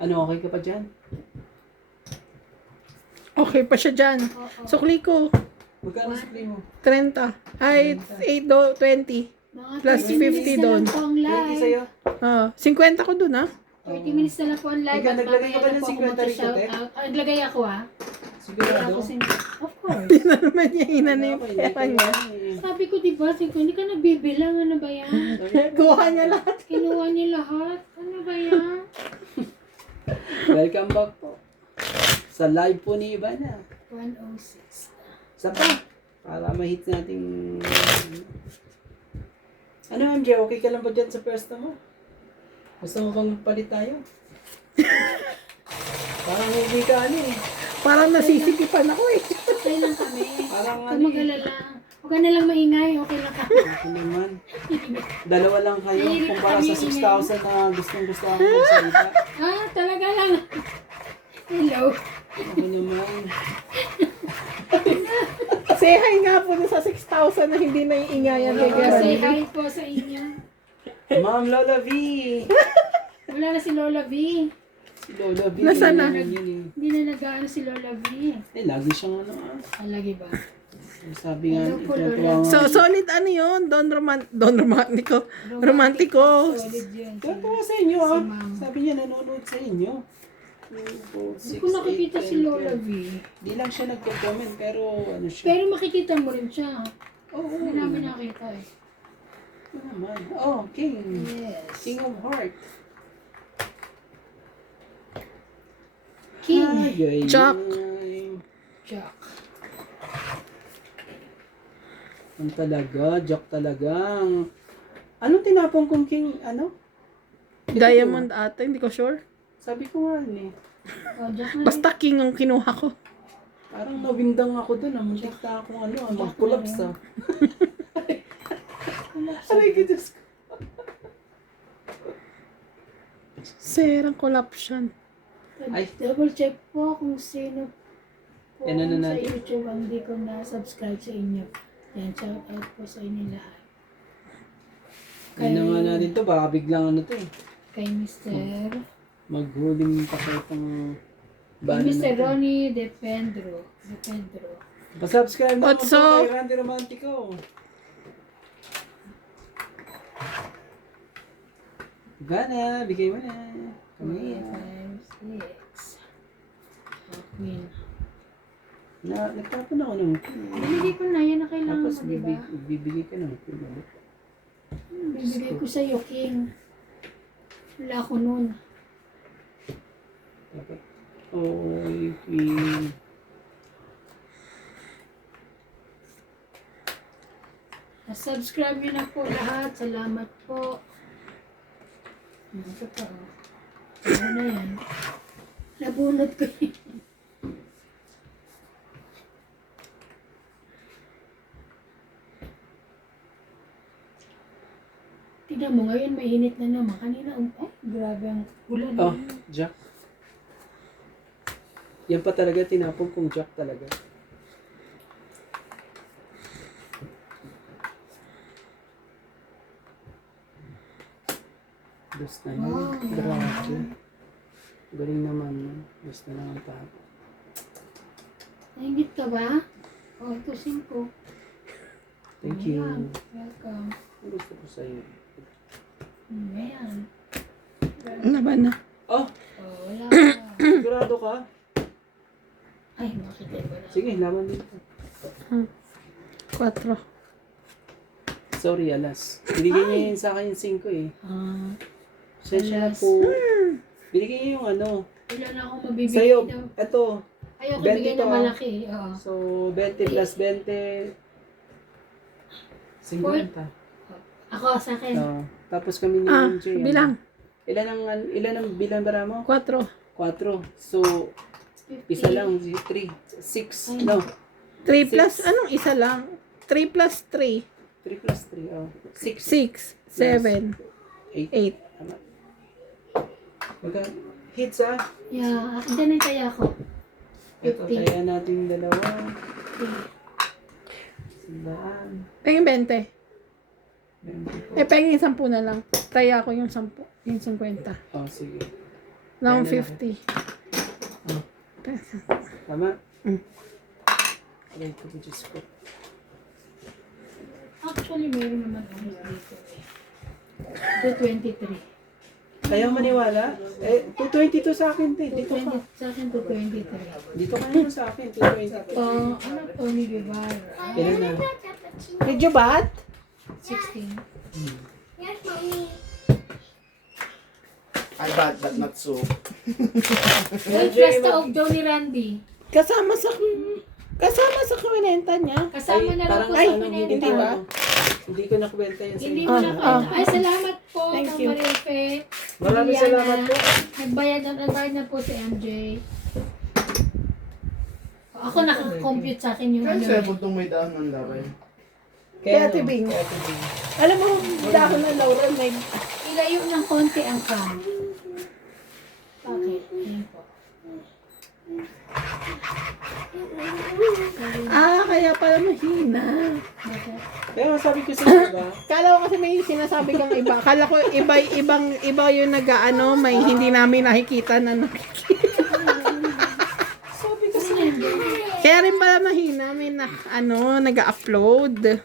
Ano, okay ka pa dyan? Okay pa siya dyan. Oo. Sukli ko, Magkano sa play mo? 30. Ay, 8 20. Mga Plus 30 minutes 50 na doon. lang po ang 20 live. sa'yo? 50 ko dun, ha? 30 minutes na lang po ang live. Ikaw, At naglagay ka ba mamaya ng na po ako 50 rito, mag-shout te? out. Naglagay ako ah. Kaya Sigurado? ako of course. Hindi na naman niya inano yung Ako, hindi pera pa niya. yan eh. Sabi ko diba, hindi ka nagbibilang. Ano ba yan? Kuha niya lahat. Kinuha niya lahat. Ano ba yan? Welcome back po. Sa live po ni Ivana. 106 na. Isa pa. Para ma-hit nating... Ano, MJ? Okay ka lang ba dyan sa pwesto mo? Gusto mo bang palit tayo? Parang hindi ka ano eh. Parang nasisikipan ako eh. Okay lang kami. Parang Huwag ano eh. mag-alala. Huwag ka na lang maingay. Okay lang kami. Ako naman. Dalawa lang kayo kumpara sa 6,000 na gustong-gusto ako magsalita. Ah, talaga lang. Hello. Ako naman. Say hi nga po sa 6,000 na hindi naiingayan kay Say Geraldine. hi po sa inyo. Ma'am Lola V. Wala na si Lola V. Si Lola V. Nasaan na? Yun eh. Hindi na nag-ano si Lola V. Eh, lagi siyang ano ah. Lagi ba? Sabi nga, Hello po, itutuwa nga. So, solid ano yun? Don Romantico. Romantico. Solid yun. Tuwa sa inyo ah. Si Ma'am. Sabi niya nanonood sa inyo. Hindi ko nakikita si Lola V. Di lang siya nagko-comment pero ano siya. Pero makikita mo rin siya. Oo. Hindi namin nakita eh. Ano naman. Oh, King. Yes. King of Heart. King. Ay, Chuck. ay. Jack. Ang talaga, Jack talagang. Anong tinapong kong King, ano? Diamond ata, hindi ko sure. Sabi ko nga eh. Oh, Jack na Basta king ang kinuha ko. Parang nawindang ako dun ah. Muntik na akong ano ah. Mag-collapse ah. Aray ko Diyos ko. Serang collapsion. Ay. Double check po kung sino po Yan na sa natin. YouTube ang hindi ko na-subscribe sa inyo. Yan, shout out po sa inyo lahat. Kaya naman natin to. Baka biglang ano to eh. Kay Mr. Maghuling pakitang Kay Mr. Ronnie De Pedro. Pa-subscribe naman po Otso. kay Randy Romantico. Ivana, bigay mo na. Kami. 5, 6. Queen. Nagtapon ako ng Binigay ko na, yan na kailangan tapos mo, diba? bibigay ka ng ulit. Bibigay ko sa'yo, King. Wala ko nun. Dapat. Oy, Queen. Subscribe nyo na po lahat. Salamat po. Ito pa, oh. Ano na yan? Nabunot ko yun. Tignan mo, ngayon mainit na naman. Kanina, grabe ang ulan. Oh, Jack. Yan pa talaga tinapon kong Jack talaga. Basta na Wow, yun. Grabe. Galing naman. No? Basta na ang tapo. Naingit ka ba? Oh, ito 5. Thank you. Ayan, welcome. Ang gusto ko sa'yo. Ayan. Laban na. Oh, Oh, wala ka. sigurado ka? Ay, makita mo na. Sige, laman dito. 4. Sorry, alas. Binigay niya yun sa akin yung 5 eh. Ah, Sensya na Alas. po. Binigay niya yung ano. wala na akong mabibigay Sa'yo, daw. eto. Ayoko 20 bigay to, na ah. malaki. Oo. So, 20 plus 20. 50. Ako sa akin. Tapos kami ni MJ. ano? Bilang. Ilan ang bilang bara mo? 4. 4. So, 50. isa lang, 3. 6. No, 3 plus, Six. anong isa lang? 3 plus 3. 3 plus 3. Oh. 6. 6, 7, 8. 8. Tama. Hits ah. Yeah, akin din ang kaya ko. Ito, 50. kaya natin dalawa. Okay. Sandaan. Pengin 20. 20 po. Pengin 10 na lang. Taya ko yung 10. Yung 50. Oh, sige. Lang Kaya na 50. Tama? Mm. Aray ko, Diyos ko. Actually, meron naman ulit dito eh. 223. Ayaw maniwala? 222 sa akin, te. Dito ka. 220 sa akin, 223. Dito ka naman sa akin, 222. Ano, Tony Guevara. Kailan na? Medyo bat? 16. I bad but not so. Well, Fiesta of Johnny Randy. Kasama sa kwenta niya. Kasama na lang po Parang sa ano, pinenta. hindi ba? Hindi ko nakwenta yan sa Hindi inyo. mo na po. Ay, salamat po. Thank Kang you. Marife. Maraming Liliana. salamat po. Nagbayad na po si MJ. Ako nakakompute sa akin yung Kaya ano. sa puntong may daan ng laray. Kaya tibing. Kaya tibing. Alam mo, dahon ng laurel may... Ilayo ng konti ang cam. Bakit? Ayun po. Kaya pala mahina. Bakit? Kaya sabi ko sa inyo ba? Kala ko kasi may sinasabi kang iba. Kala ko iba yung nag-ano, may hindi namin nakikita na nakikita. Sabi ko Kasi hindi. Kaya rin pala mahina, may nag-upload.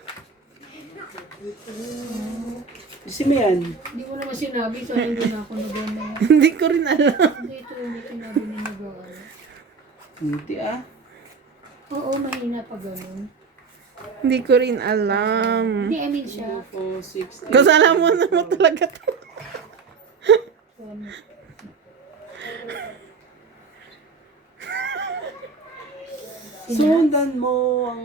si Mian. Hindi mo naman sinabi, so hindi na ako nag-ano. Hindi ko rin alam. Hindi ito, hindi sinabi ni nag-ano. Hindi ah. Oo, mahina pa ganun. Hindi ko rin alam. Hindi, I mean siya. 4, 6, Kasi alam mo naman talaga to. So, ano. Sundan mo ang...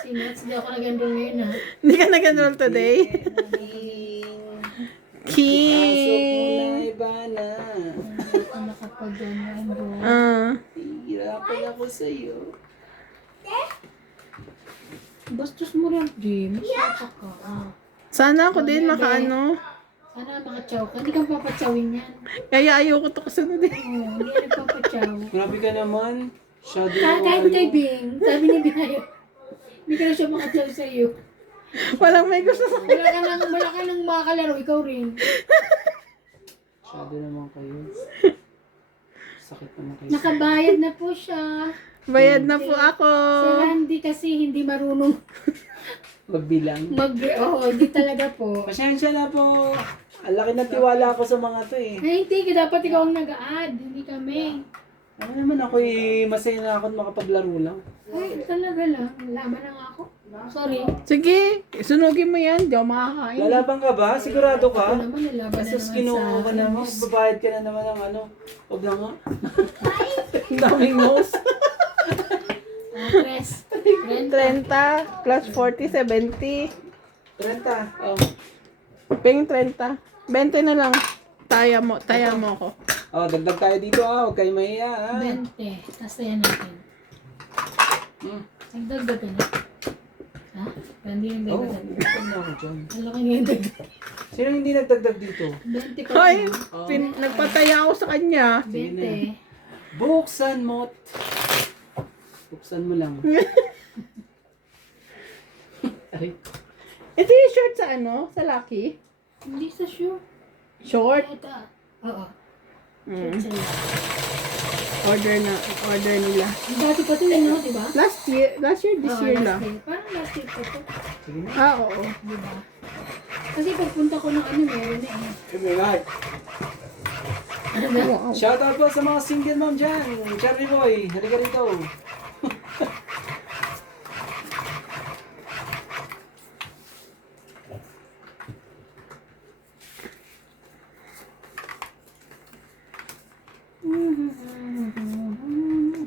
Si Nats, di ako nag-enroll ngayon ha. Hindi ka nag-enroll today? Pasok mo King! na, Ivana. Hindi ako nakapag-enroll. Hihirapan ako sa'yo. Bastos mo lang, James. Saka ka. Sana ako din makaano. Sana makachaw ka. Hindi ka papachawin yan. Kaya ayoko to kasunod eh. Oo, hindi yan nagpapachaw. Grabe ka naman. Shadow Kahit kay Bing, sabi ni Binayo, hindi ka na siya makachaw sa'yo. Walang may gusto sa Wala ka nang makakalaro, ikaw rin. Shadow naman kayo. Sakit naman kayo. Nakabayad na po siya. bayad na po ako. Si Randy kasi hindi marunong Magbilang. hindi talaga po. Pasensya na po. Ang laki ng tiwala ko sa mga to eh. Ay, hindi, dapat ikaw ang nag-a-add, hindi kami. Ano naman ako masaya na ako makapaglaro lang. Ay, talaga lang. Laban na nga ako. Sorry. Sige, sunugin mo yan. Di ako makakain. Lalaban ka ba? Sigurado Ako ka? naman, nalaban na Kasus naman kinuha ka sa naman. Babayad ka na naman ng ano. Huwag na nga. Ang daming nose. Tres. 30 plus 40, 70. 30. Oh. Ping 30. 20 na lang. Taya mo ako. Oh, dagdag tayo dito ah. Huwag kayo mahiya ah. 20. Tapos yan natin. Nagdagdag ka na. Ha? Hindi yung Oh, dagdag. gusto na ako dyan. Malaki nga yung dagdag. Sino hindi nagdagdag dito? 20 pa Hoy, rin. nagpataya ako sa kanya. 20. Buksan mo. Buksan mo lang. Aray. Ito yung short sa ano? Sa Lucky? Hindi sa shoe. Short? Ito. Oo. Mm. Sa'yo. Order nila. Dati pa ito yun, no? Diba? Last year, this Oo, year last lang. year. Parang last year pa ito. Sige na. Oo. Diba? Kasi pagpunta ko ng ano, meron na eh. Alright. Ano na? Wow. Shoutout po sa mga single mom dyan. Cherry boy, halika rito.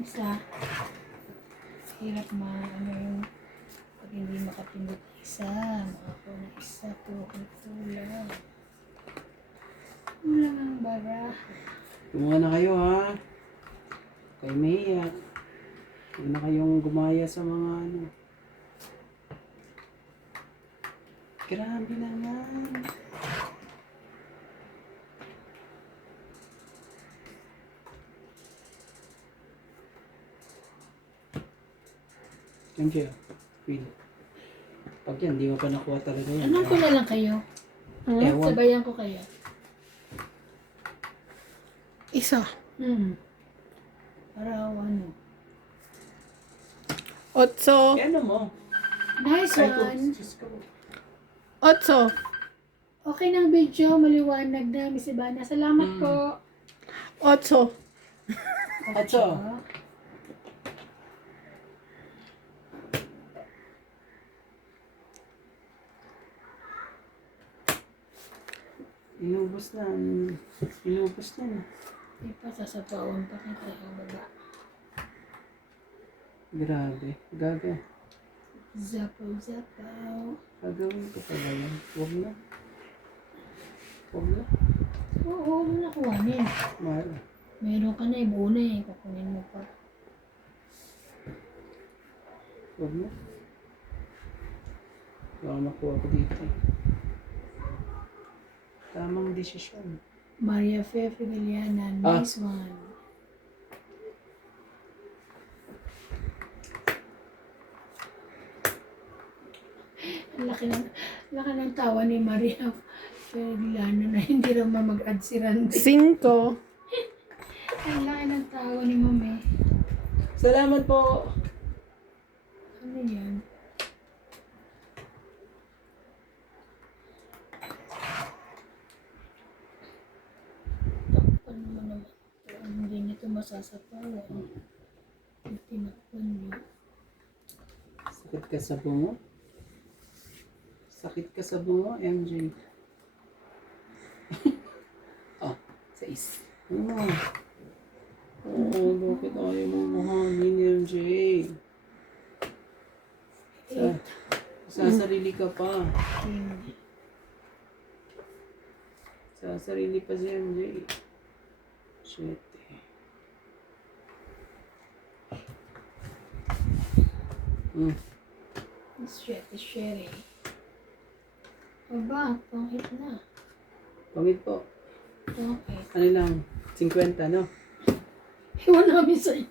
Isa. Hirap ano yung pag hindi makapindot isa. Makapo na isa to. Ang kulang. Kulang ang bara. Kumuha na kayo ha. Kay Maya. Huwag na kayong gumaya sa mga ano. Grabe naman. Thank you. Will. Pag yan, di mo pa nakuha talaga yan. Anong ko na lang kayo? Ewan. Sabayan ko kayo. Isa. Para ano. 8. Ano mo? Nice Ay, ko, one. Diyos ko. 8. Okay ng video, maliwanag na, Miss Ivana. Salamat po. 8. Atso. Inubos na. Inubos na. Di pa, sasapawan pa kita sa baba. Grabe. Gaga. Zapaw, zapaw. Gagawin ko pala yan. Huwag na. Huwag na. Oo, huwag mo na kuhanin. Mahal. Meron ka na, ibuo na eh. Kukunin mo pa. Huwag na. Baka makuha ko dito. Tamang desisyon. Maria Fe Fideliana, nice one. Ang laki ng tawa ni Maria Fideliana na hindi naman mag-add si Randy. 5. Ang laki ng tawa ni Mami. Salamat po. Ano yan? Takpan naman naman. Hindi nito masasapawan. Tinakpan niyo. Sakit ka sa bungo? Sakit ka sa bungo, MJ? Oh, 6. Ano? Bakit ayaw mong buhangin, MJ? Sa sarili ka pa. Hindi. Sa sarili pa si MJ. Shit. Sherry. Aba, pangit na. Pangit po. Pangit. Ano lang? 50, no? Iwan namin sa'yo.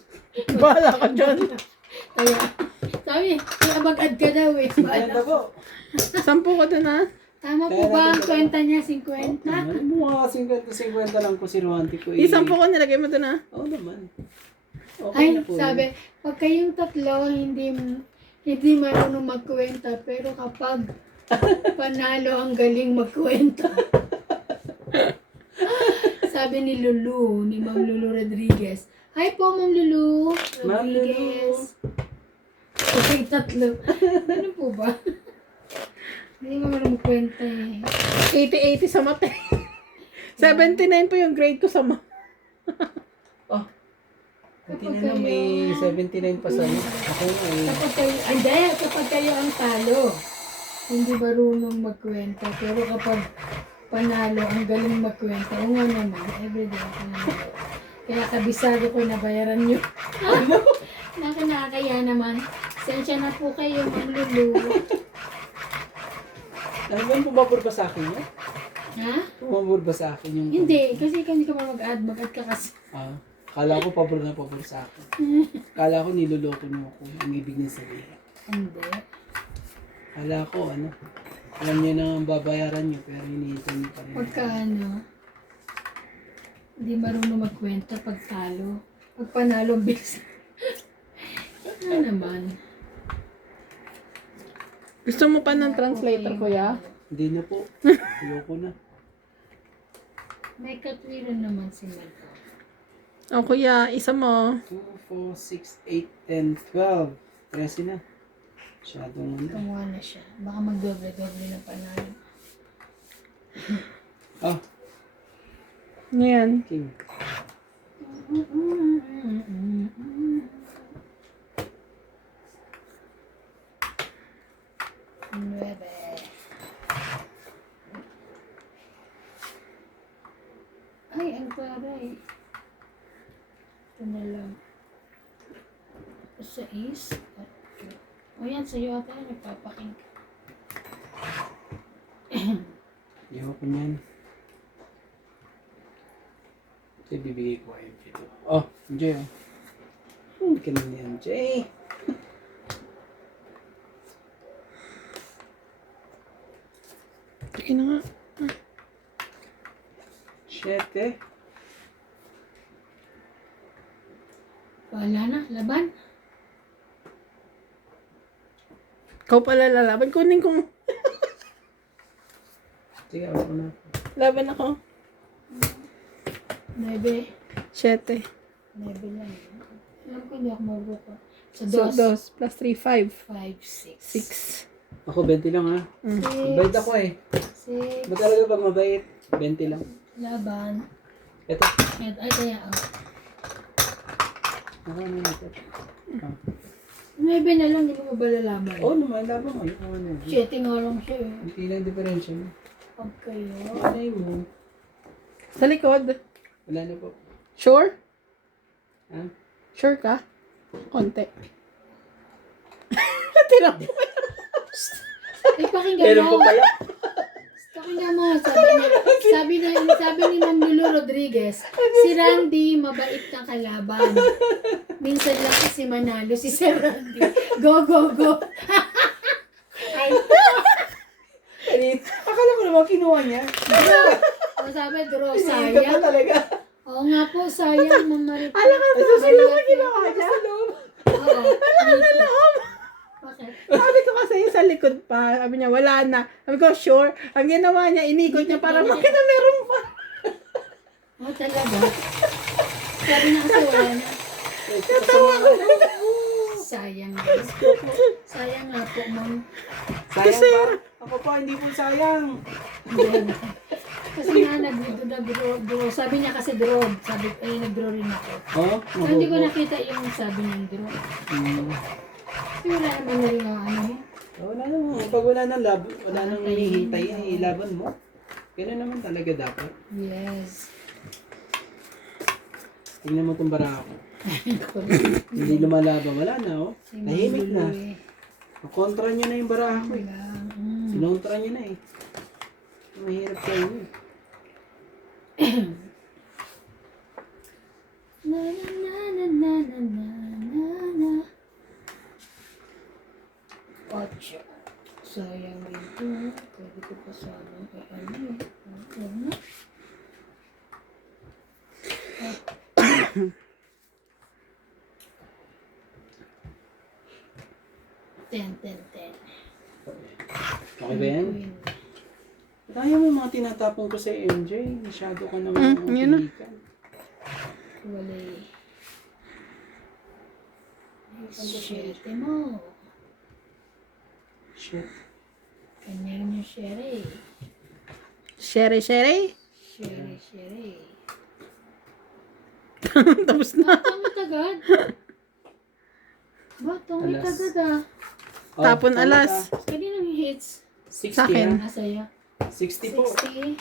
Bahala ka dyan. Kaya, sabi, kaya mag-add ka daw eh. 50 po. 10 ko doon ha. Tama po Kaya ba ang natin kwenta niya, 50? Ano mo mga 50 lang po si Ruanti ko. Isang po ko nilagay mo doon ha. Oo naman. Okay Ay, na po. sabi, pag kayong tatlo, hindi marunong magkwenta, pero kapag panalo, ang galing magkwenta. Sabi ni Lulu, ni Ma'am Lulu Rodriguez. Hi po, Ma'am Lulu Ma'am Lulu. Rodriguez. Okay, tatlo. Ano po ba? Hindi mo marunong magkwenta eh. 80 sa mata. 79 po yung grade ko sa mata. Oh. Hindi na no, may 79 pa sa'yo. Ako nga eh. Kapag kayo ang talo, hindi marunong magkwenta. Pero kapag panalo, ang galing magkwenta. Oo nga naman, everyday ako nanalo. Kaya kabisado ko na bayaran nyo. Nakakaya naman. Sensya na po kayo, Ma'am Lulu. Ano ba, pumabor ba sa akin yun? Ha? Pumabor ba sa akin yung... Hindi, kasi ikaw hindi ka mag-add ka kasi. Ah, kala ko pabor na pabor sa akin. Kala ko niloloko niyo ako. Ang ibig niya sabihin. Hindi. Kala ko, ano, alam niyo na ang babayaran niyo, pero hinihintay niyo pa rin. Pagka hindi marunong magkwenta pag talo. Pag panalo, bilis. Ano naman? Gusto mo pa ng translator, kuya? Hindi na po. Ayoko na. May katwiran naman si Marco. O kuya, isa mo. 2, 4, 6, 8, 10, 12. 13 na. Masyadong ano. Tumuha na siya. Baka magdoble-doble na panalo. Ah, Ano yan? king. Nuebe. Ay, ang taray. Ito na lang. Sa is. O yan, sa'yo ata yan. Nagpapaking ka. Ayoko niyan. Ito bibigay ko kayo dito. Oh, MJ. Hindi ka na ni MJ. Sige na nga. 7. Wala na, laban. Ikaw pala lalaban. Kunin kong Sige, ako na. laban ako. 9. 7. 9 lang. Alam ko hindi ako mabuka. Sa So, 2 2, plus 3, 5. 5, 6. 6. Ako, 20 lang ha. Mabait ako eh. 6. Ba't talaga pag mabait? 20 lang. Laban. Ito. Ay, kaya Ako na ito. 9 na lang, hindi mo ba lalaman? Oo, lumalaban mo. Ano na. 7 nga lang siya eh. Hindi lang diferensya mo. Pag kayo. Malay mo. Sa likod. Wala na po. Sure? Ha? Sure ka? Konti. Tira mo. Ay, pakinggan Meron mo. po pala. Pakinggan mo. Sabi ni Ma'am Lulu Rodriguez, si Randy mabait na kalaban. Minsan lang kasi manalo si Sir Randy. Go, go, go. Ay, Akala ko naman kinuha niya. draw. O sabi, draw, Sayang ka sayang. talaga. Oo nga po, sayang. Mamarita. Alam ka, susunod na ginawa niya. Oo. Bakit? Sabi ko kasi yung sa likod pa. Sabi niya, wala na. Sabi ko, sure. Ang ginawa niya, inikot niya para makita meron pa. Oh, talaga. Sabi niya kasi wala na. Natawa ko. Sayang. Sayang nga po, Ma'am. Sayang pa. Ako po, hindi po sayang. Hindi. Kasi nga nag-draw. Sabi niya kasi draw. Sabi, nag-draw rin ako. Oh, So, hindi ko nakita yung sabi niyang draw. Kasi wala naman na rin ano. Wala naman. Pag wala nang wala nang hihintay, ilaban mo. Ganun naman talaga dapat. Yes. Tingnan mo itong bara ako. Hindi lumalaban. Wala na, oh. Si Tahimik na. Ma'am Lulu, Kontra nyo na yung bara ako, eh. wala. Sinontra nyo na, eh. Mahirap sa inyo, eh. Na na na na na na na na. Ocho. Sayang ito. Pwede ko pa sana ano eh. Ano? Ten. Okay ba yan? Kaya mo mga tinatapon ko sa MJ. Masyado ka naman yun na. pilikan. Wala. Siyete mo. Shit. Kanya rin yung shere. Shere. Shere. Tapos na. Batang agad. Batang Alas. agad ah. Oh, Tapon tama alas. ka. Kaninang hits? 60 Sa akin. ha? Masaya. 60 po. 60.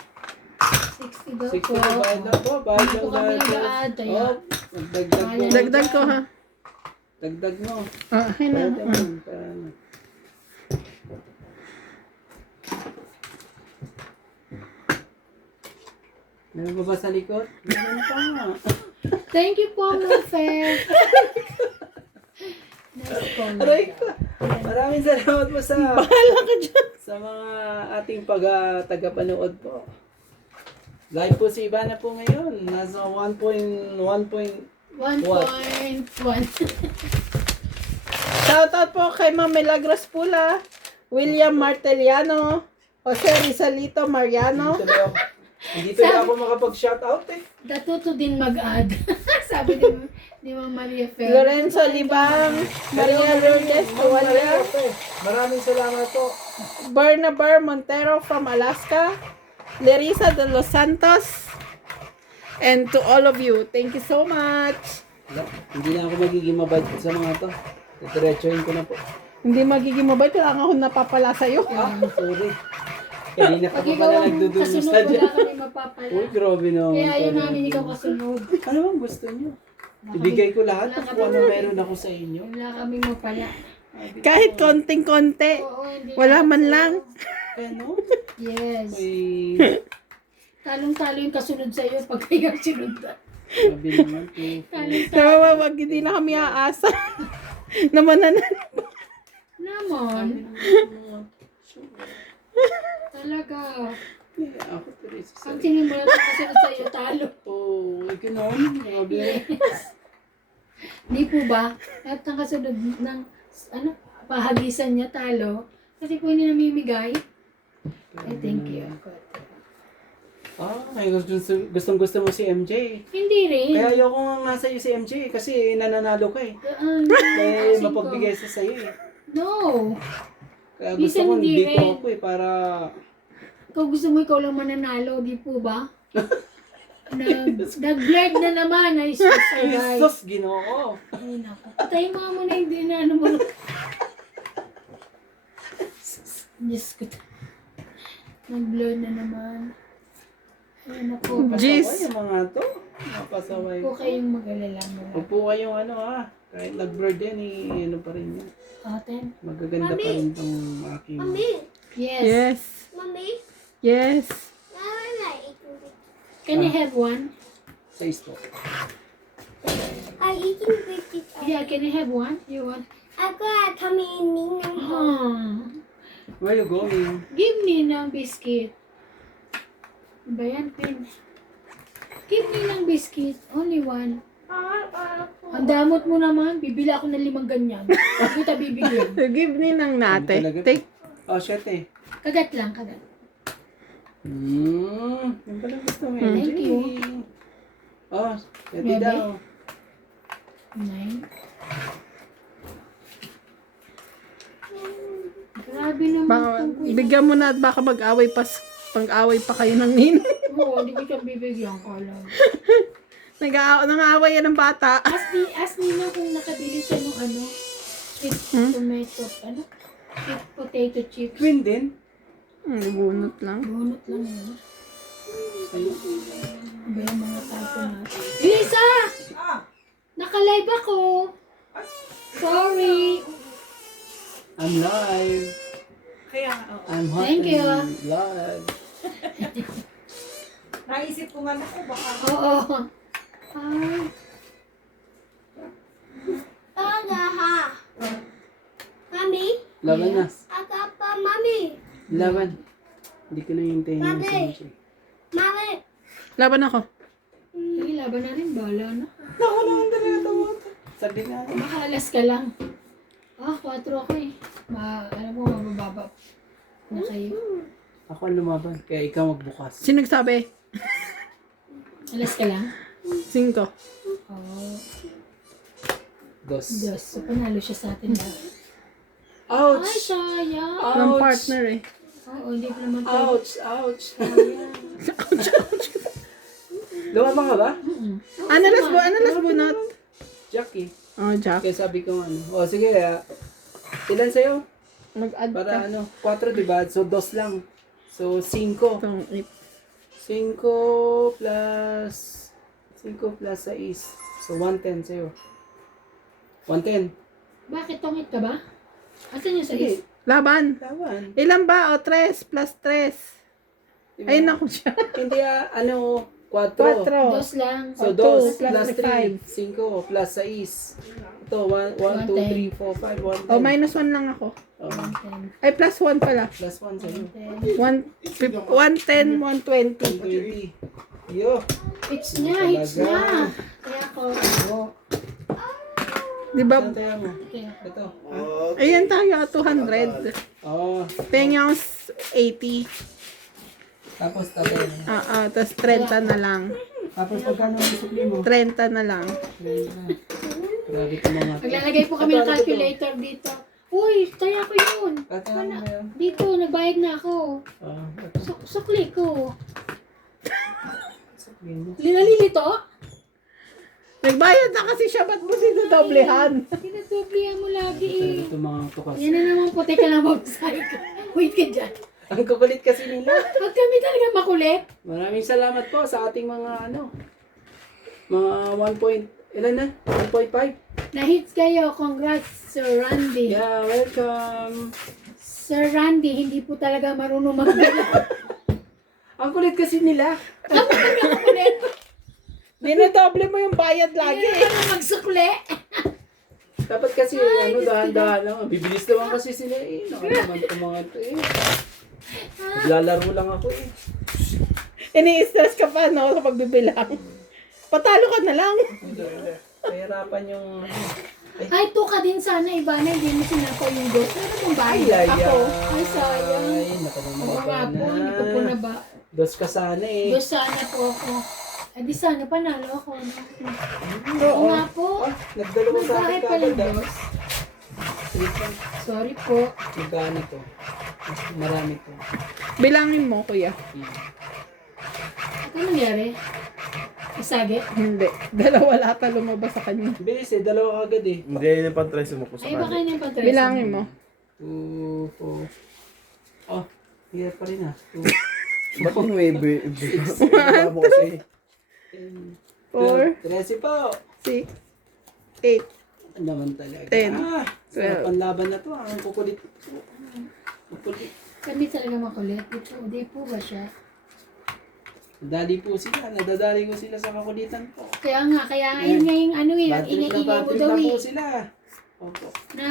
60 daw 60 po. po. Bayad na po. Bayad Hindi lang po kami dahil. nag-a-add, kaya- Oh, dagdag mo. Dagdag ko ha. Dagdag mo. Ay na. Bayad naman. Paano? Meron pa ba sa likod? Meron pa nga. Thank you po, Mufe. Nice comment. Aray ko. Maraming salamat po sa Bahala ka dyan. sa mga ating tagapanood po. Live po si Ivana po ngayon. Nasa 1.1. 1.1. Shoutout po kay Ma'am Milagros Pula, William Marteliano, Jose Rizalito Mariano. Hindi tuloy ako makapag-shoutout eh. Datuto din mag-add. Sabi ni Ma'am Maria Fer. Lorenzo Libang, Maria Lourdes Tuwala, Maraming salamat po. Barnabar Montero from Alaska, Larissa de Los Santos, and to all of you, thank you so much. Wala, hindi na ako magiging mabait sa mga to. Diretsuhin ko na po. Hindi magiging mabait, wala nga akong napapala sa'yo. Ah, sorry. Kanina ka Pag pa ikaw pala ang nagdudumusta kasunod, dyan. wala kami mapapala. Uy, grabe naman. Kaya ayaw talaga. namin ikaw kasunod. Ano bang gusto niyo? Ibigay ko lahat kung ano meron ako sa inyo. Wala kami mapala. Kahit konting-konti, Oo, hindi wala naman man sa'yo. lang. Ano? Yes. Uy, Talong-talo yung kasunod sa'yo pag kayo sinundan. grabe naman po. Talong-talo. Wag hindi na kami aasa. Naman na. Naman. Talaga. Ako tuloy sa Ang sarili. sinimulan ko kasunod sa'yo, talo. Oh, ay ganun. Grabe. Di po ba? Lahat ng kasunod ng pahagisan niya talo. Kasi po hindi namimigay. I thank you. May gustong gusto mo si MJ. Hindi rin. Kaya ayoko nga nasa iyo si MJ kasi nananalo ka eh. Kaya Kasi mapagbigay sa sa'yo eh. No. Kaya gusto Minsan ko hindi dito rin. ako eh para... Kung gusto mo ikaw lang mananalo, di po ba? Nag-blurred na naman. Ay, sus, guys. Jesus, Ginoo. Ay, naku. Patayin mo nga muna yung dinano mo. Diyos ko. Nag-blurred na naman. Ay, naku. Jeez. Pasaway yung mga to. Mapasaway. Huwag kayong mag-alala mo. Huwag po kayong ano ha. Kahit nag-blurred yan eh, ano pa rin yan. Aten? Magaganda pa rin tong aking... Yes. Yes. Yes. Can I have one? Size po. Yeah, can I have one? You want? Where you going? Give me ng biscuit. Ano ba yan, Pin? Give me ng biscuit. Only one. Ang damot mo naman. Bibili ako ng 5 ganyan. Huwag kita bibigyan. Give me ng nate. Talaga? Take. Oh, shit eh. Kagat lang, kagat. Yung pala gusto mo MJ. Thank you. Oh, pwede Bebe? daw. 9. Grabe naman Baka, itong kuya. bigyan mo na at baka mag-away pa kayo ng nin. Oo, hindi ko siya bibigyan ko lang. Nang-aaway yan ng bata. Ask me na kung nakabili siya ng sweet tomato, sweet potato chips. Twin din. Bunot lang. Bunot lang yun. Ayun. Ba yung mga tapo natin? Lisa! Naka-live ako! Sorry! I'm live. I'm hot Thank you. and live. Naisip ko nga ako, baka Oo. Ay. Laban na. Yes. Laban. Hindi ko na yung tayo ng MJ. Laban ako. Sige, laban na rin. Bala na. Naku naman talaga tawag. Sagdi nga ako. Makalas ka lang. 4 ako eh. Alam mo, mabababa na kayo. Ako ang lumaban. Kaya ikaw magbukas. Sino nagsabi? Alas ka lang? 5. Oo. Dos. Diyos. So, panalo siya sa atin lahat. Ay, Ouch! sayang. Ng partner eh. Oo, hindi ko naman tayo. Ouch! Ouch! Sayang. Lumaban ka ba? Ano nas bunot? Jackie. Oh, Jack. Kaya sabi ko ano. O sige, ilan sa'yo? Mag-add Para ka. ano, 4 diba? So, 2 lang. So, 5. Itong 5 plus 6. So, 110 sa'yo. 110. Bakit tongit ka ba? Asan yung Sige. sais? laban. Laban. Ilan ba? O, 3 plus 3. Diba? Ayun ako siya. Hindi 4. 4. Dos lang. So, 2 O, two plus plus 3. 5 plus 6. Ito, 1, 2, 3, 4, 5, 110. O, minus 1 lang ako. Oh, 110. Ay, plus 1 pala. plus 1 sa'yo. 110. 110, 120. 20. Yo. Hits niya. Kaya ako. Di ba? Saan tayo mo? Kaya. Ito. Ayan tayo, 200. Oh. Pengyang 80. Tapos tatay. Tapos 30 na lang. Tapos magkano ang isukli mo? 30 na lang. Grabe ka mga. Maglalagay po kami ng calculator dito. Uy, kaya ko yun. Ano mo yun? Dito, nagbayad na ako. Ito. Sukli ko. Isukli mo. Linalilito? Nagbayad na kasi siya, ba't mo sinodoblehan? Tinadoblihan mo lagi eh. Ito mga tukas. Yan na naman puti ka lang mag-psych. Wait ka dyan. Ang kukulit kasi nila. Pag kami talaga makulit. Maraming salamat po sa ating mga mga 1 ilan na? 1.5? Na-hits kayo. Congrats, Sir Randy. Yeah, welcome. Sir Randy, hindi po talaga marunong magbilang. Ang kulit kasi nila. Dinodoble mo yung bayad lagi. Hindi naman magsukli. Dapat kasi dahan-dahan lang. Bibilis naman kasi sila eh. Naman itong mga ito eh. Lalaro lang ako eh. Ini-stress ka pa, no, kapag bibilang. Patalo ka na lang. Pahirapan yung... Ay, tuka din sana, Ivana, hindi mo sinapaw yung dos. Pero kung Ay, bakit ay, ako? Ay, sayang. Ay, Oo nakamamaka nga po, hindi ko po na. naba. Dos ka sana eh. Dos sana po ako. Ay, di sana panalo ako. No? Oo Oo. nga po. Ah, nagdalawa sa akin Nagbahay pala kagad. dos. Sige pa. Sorry po. Magkano to? Marami to. Bilangin mo, kuya. Ano nangyari? Isagi? Hindi. Dalawa lahat na lumabas sa kanya. Bilis eh, dalawa agad eh. Hindi, yun yung pantry mo ko sa Ay, baka kanin. yun yung pantry. Bilangin mo. 2, 4. Oh, hirap pa rin ah. 2, Ba't yung webe? Baba mo kasi. 4, 13 po. 6, 8. Ano naman talaga. 10, Ah, sarap ang laban na to. Ang kukulit. Kukulit. Kami talaga makulit. Di po ba siya? Nadali po sila. Nadadali ko sila sa kakulitan po. Kaya nga, yun nga yung ano eh, ang Bad trip na ingay-ingay bad mo trip daw na eh. po sila. Opo. Na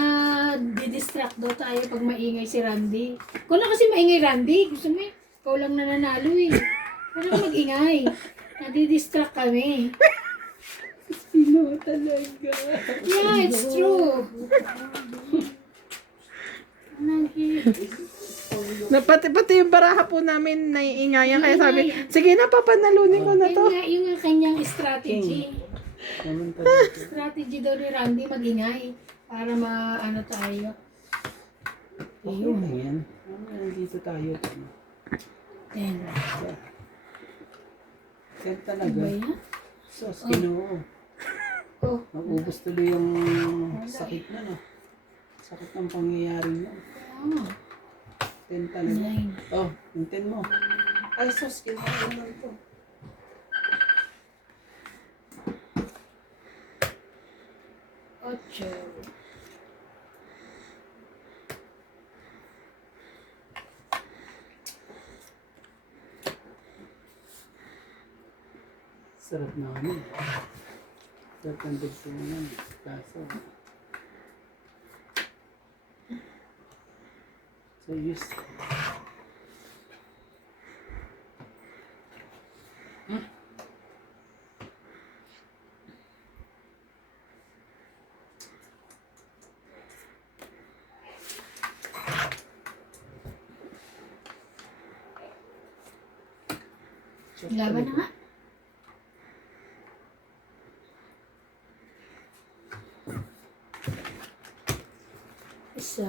didistract daw tayo pag maingay si Randy. Kung na kasi maingay Randy, gusto mo eh, ikaw lang nananalo eh. Ano mag-ingay? Nadidistract kami. Sino talaga? Yeah, it's true. Pati yung baraha po namin naiingayan. Kaya sabi, sige na, papanalunin ko na Yun to. nga, yung nga kanyang strategy. Naman talaga. Strategy daw ni Randy mag-ingay para maano tayo. Ayun mo yan. Dito tayo. 10. Yan Ano talaga. ba yan? Sos, Ginoo. Oh, Mag-ubos tuloy yung sakit na no. Sakit ng pangyayari na. oh 10 talaga. 9. Oh, yung 10 mo. Ay, sos, kinain lang to. Ocho. Sarap na kami. Sarap ng dugtungan. Kaso. So, used. Laban na nga. Isa.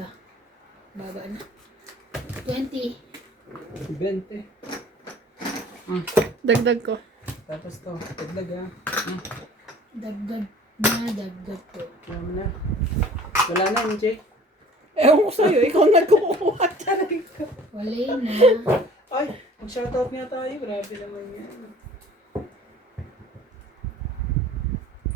Baba na. 20. 20. Dagdag ko. Tapos to, taglag ah. Dagdag na, dagdag ko. Wala mo na. Wala na, MJ. Ewan ko sa'yo, ikaw nagkukuha. Charing ko. Wala na. Ay, mag-shoutout nga tayo. Grabe naman yan.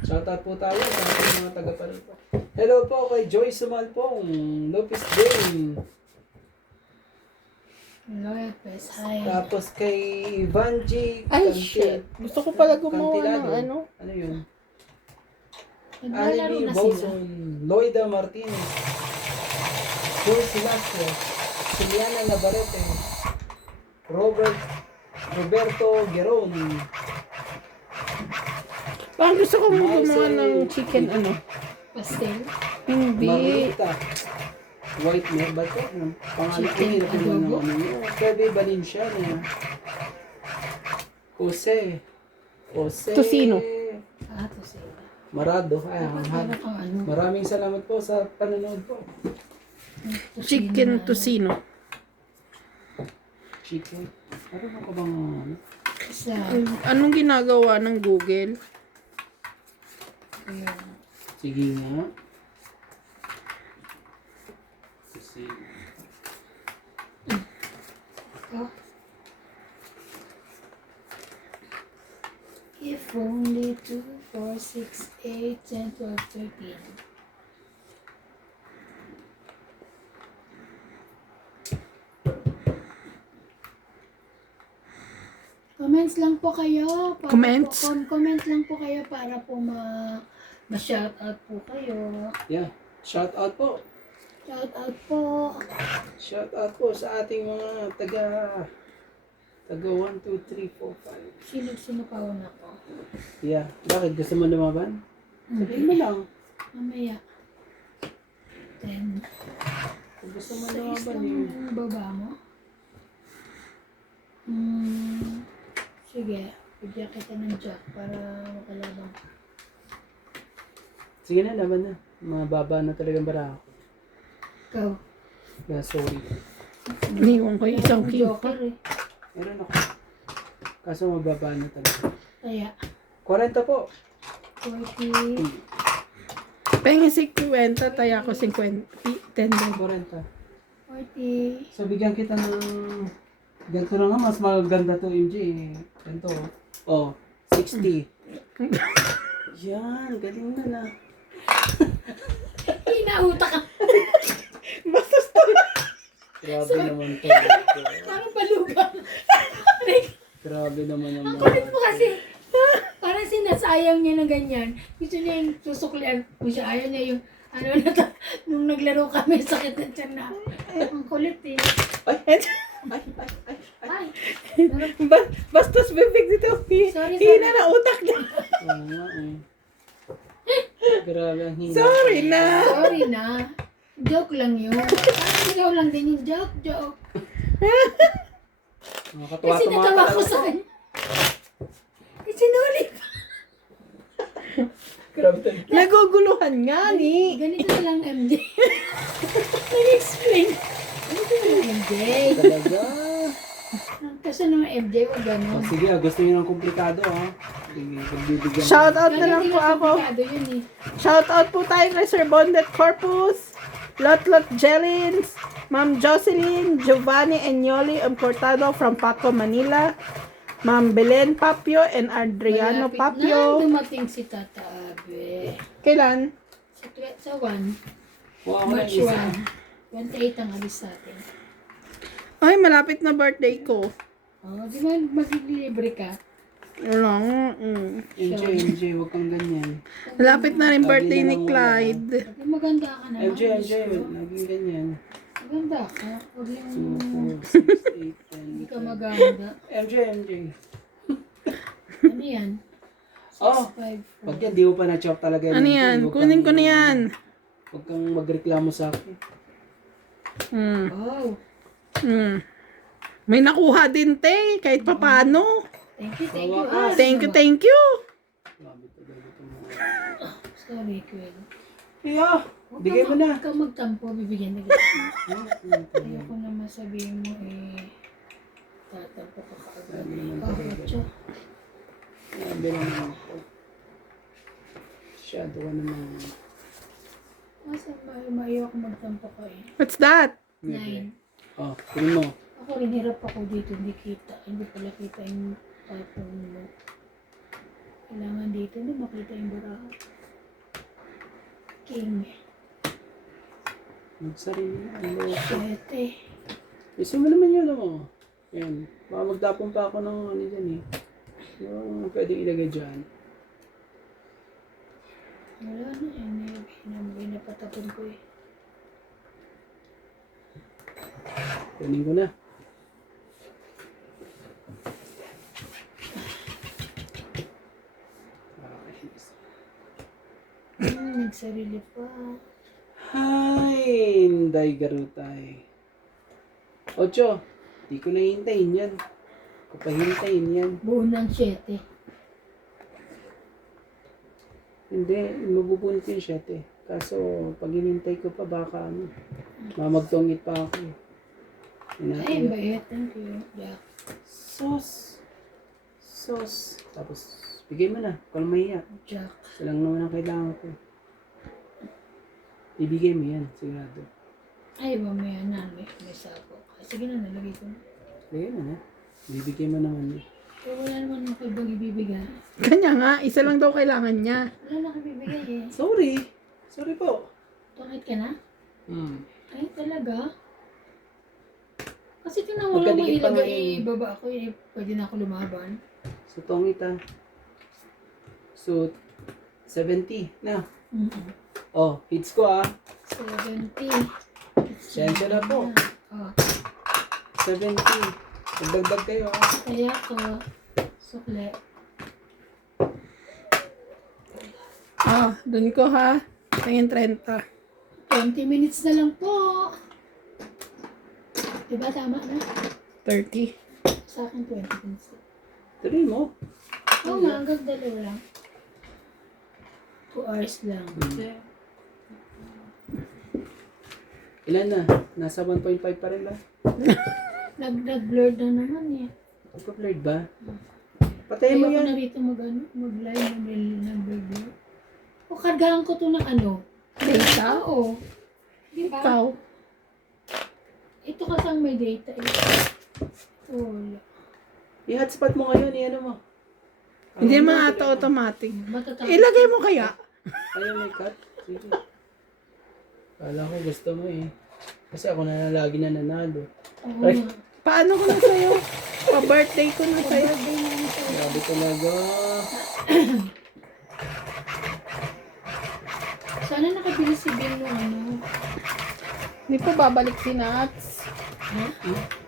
Shoutout po tayo sa ating mga taga-parito. Hello po kay Joy Sumalpong, Lopez Jane. Lopez, hi. Tapos kay Ivanji Ay, shit. Gusto ko pala gumawa ng Cantilado. ano. Ano yun? Naglalaro Alibi na sila. Bolson, Loida Martinez, Jules Silasio, Juliana Navarrete, Roberto Geron, Parang gusto ko mo gumawa ng chicken ano. Pastel. Hindi. Marlita, White Mer ba ito? Pangalan ko Chicken hirap naman ng adobo? ano yun. Kirby Valenciana, Jose, Tocino. To sila. Marado. Ay, Dapat meron kang ano. maraming salamat po sa panonood po. Chicken tocino. Chicken. Meron ko bang ano? Isa. Anong ginagawa ng Google? Ayan. Sige nga. Sige. Oh. If only 2, 4, 6, 8, 10, 12, 13. Comments lang po kayo. Para Comments? Po, comment lang po kayo para po ma-shoutout po kayo. Yeah. Shout out po. Shoutout po. Shout out po sa ating mga taga 1, 2, 3, 4, 5. Sino pa ako? Yeah. Bakit? Gusto mo lumaban? Sabihin mo lang. Mamaya. 10. Kung gusto mo Sa naman isang eh. baba mo? Sige. Bigyan kita ng jack para makalabang. Sige na, laban na. Mababa na talagang bara ako. Ikaw. Yeah, sorry. Iniwan ko yung isang Ang king. joker eh. Meron ako. Kaso mababa na talaga. Kaya. 40 po. 40. Pengi 50, tayo ako 50. 10 din. 40. 40. So, bigyan kita ng... Ganito na nga, mas maganda to, MJ. Ganito. Oh, 60. Yan, galing na na. Hinauta ka. Bastos to. Grabe naman to. Parang balugan. Grabe naman ang Ang kulit mo kasi. Parang sinasayang niya na ganyan. Gusto niya yung susuklian mo siya. Ayaw niya yung ano na to. Nung naglaro kami, sakit ng tiyan na. Ang kulit eh. Ay. Bastos bibig dito. Sorry, Hina na utak niya. Oo nga eh. Grabe ang hina. Sorry na. Sorry na. Joke lang yun. Parang ikaw lang din yung joke. Nakakatuwa Kasi natawa ko sa kanya. Sinuli pa. Grabe tayo. Naguguluhan nga ni. Ganito na lang MJ. Nag-explain. Ganito na lang MJ. Talaga. Kasi naman MJ, huwag gano'n. Sige, gusto niyo ng komplikado ha. Sige, pagbibigyan. Shout out na lang po ako. Yun eh. Shout out po tayo kay Sir Bondet Corpus, Lotlot Jellins, Ma'am Jocelyn, Giovanni Enyoli Importado from Paco, Manila, Ma'am Belen Papio and Adriano Malapit Papio. na dumating si Tata Abe. Kailan? Sa 1. Wow, March isa. 1. 28 ang alis sa atin. Ay, malapit na birthday ko. Oh, di ba maglilibre ka? Wala. MJ, huwag kang ganyan. Malapit na rin birthday ni Clyde. Sabi, maganda ka naman. MJ, naging ganyan. Maganda ka. Huwag yung 2, 4, 6, 8, 10. hindi ka maganda. MJ. Ano yan? Oh, 5, pag yan, di mo pa na-chop talaga. Ano MJ. yan? Huwag Kunin ko kang- na yan. Huwag kang magreklamo sa akin. Wow. May nakuha din, te. Kahit papano. Thank you. Ah, Thank you. Grabe talaga itong mga... Sorry, Queen. Yeah, bigay mo na. Huwag kang magtampo, bibigyan na kita. Ayoko na masabihin mo tatampo ka kaagad. Kakotso. Grabe naman ako. Shadow ka naman. Masa ayoko magtampo ka eh. What's that? 9. Oh, kunin mo. Ako rin hirap ako dito, hindi kita. Hindi pala kita yung tapong mo. Kailangan dito, hindi makita yung baraha. King. Magsarili na. Ano? 7. Gusto mo naman yun, ano? Yan. Baka magtapon pa ako ng ano dyan eh. Yung pwede ilagay dyan. Wala na, pinapatapon ko eh. Kunin ko na. Nagsarili pa. Hay, hinday garutay. Ocho, di ko na hintayin yan. Ko pa hintayin yan. Buo ng 7. Hindi, mabubunot yung 7. Kaso, pag hinintay ko pa, baka ano, mamagtongit pa ako. Ay, bayet. Thank you. Yeah. Sos. Tapos, bigay mo na. Kung mahiya. Jack. Isa lang naman ang kailangan ko. Ibigay mo yan, sigurado. Ay, mamaya na. May sako. Sige na, nalagay ko na. Bigay mo na. Bibigay mo naman yun. Pero wala naman ako ibang ibibigay. Kanya nga, isa lang daw kailangan niya. Wala na ako ibibigay eh. Sorry po. Tungit ka na? Hmm. Ay, talaga? Kasi tinawala mo Magkadikit pa nga ilagay, yun. ibaba ako eh. Pwede na ako lumaban. So, tongit ah. So, 70 na. Oh, hits ko ah. 70. Sensya na po. Oh, 70. Magdagdag kayo ah. kaya ko. Sukle. Dun ko ha. Tingin 30. 20 minutes na lang po. Diba tama na? 30. Sa akin 20 minutes. Tuloy mo. Oo nga, hanggang dalawa lang. 2 hours lang. Ilan na? Nasa 1.5 pa rin ba? Nag-blurred na naman eh. Pag-blurred ba? Patayin mo Ayoko yan. na rito mag-live, nag-blur. O kargahan ko to ng ano? Data? Oo. Di ba? Ikaw. Ito kasang may data eh. Wala. I-hotspot mo ngayon, i-ano mo. Hindi man ata automatic. Matatapos. Ilagay mo kaya? Ayaw may cut. Sige. Kala ko gusto mo eh. Kasi ako na lagi na nanalo. Oo Ay. nga. Paano ko na sa'yo? Pa-birthday ko na sa'yo. Birthday na yun sa'yo. Grabe talaga. Sana nakabili si Bill nung ano. Hindi pa babalik si Nats.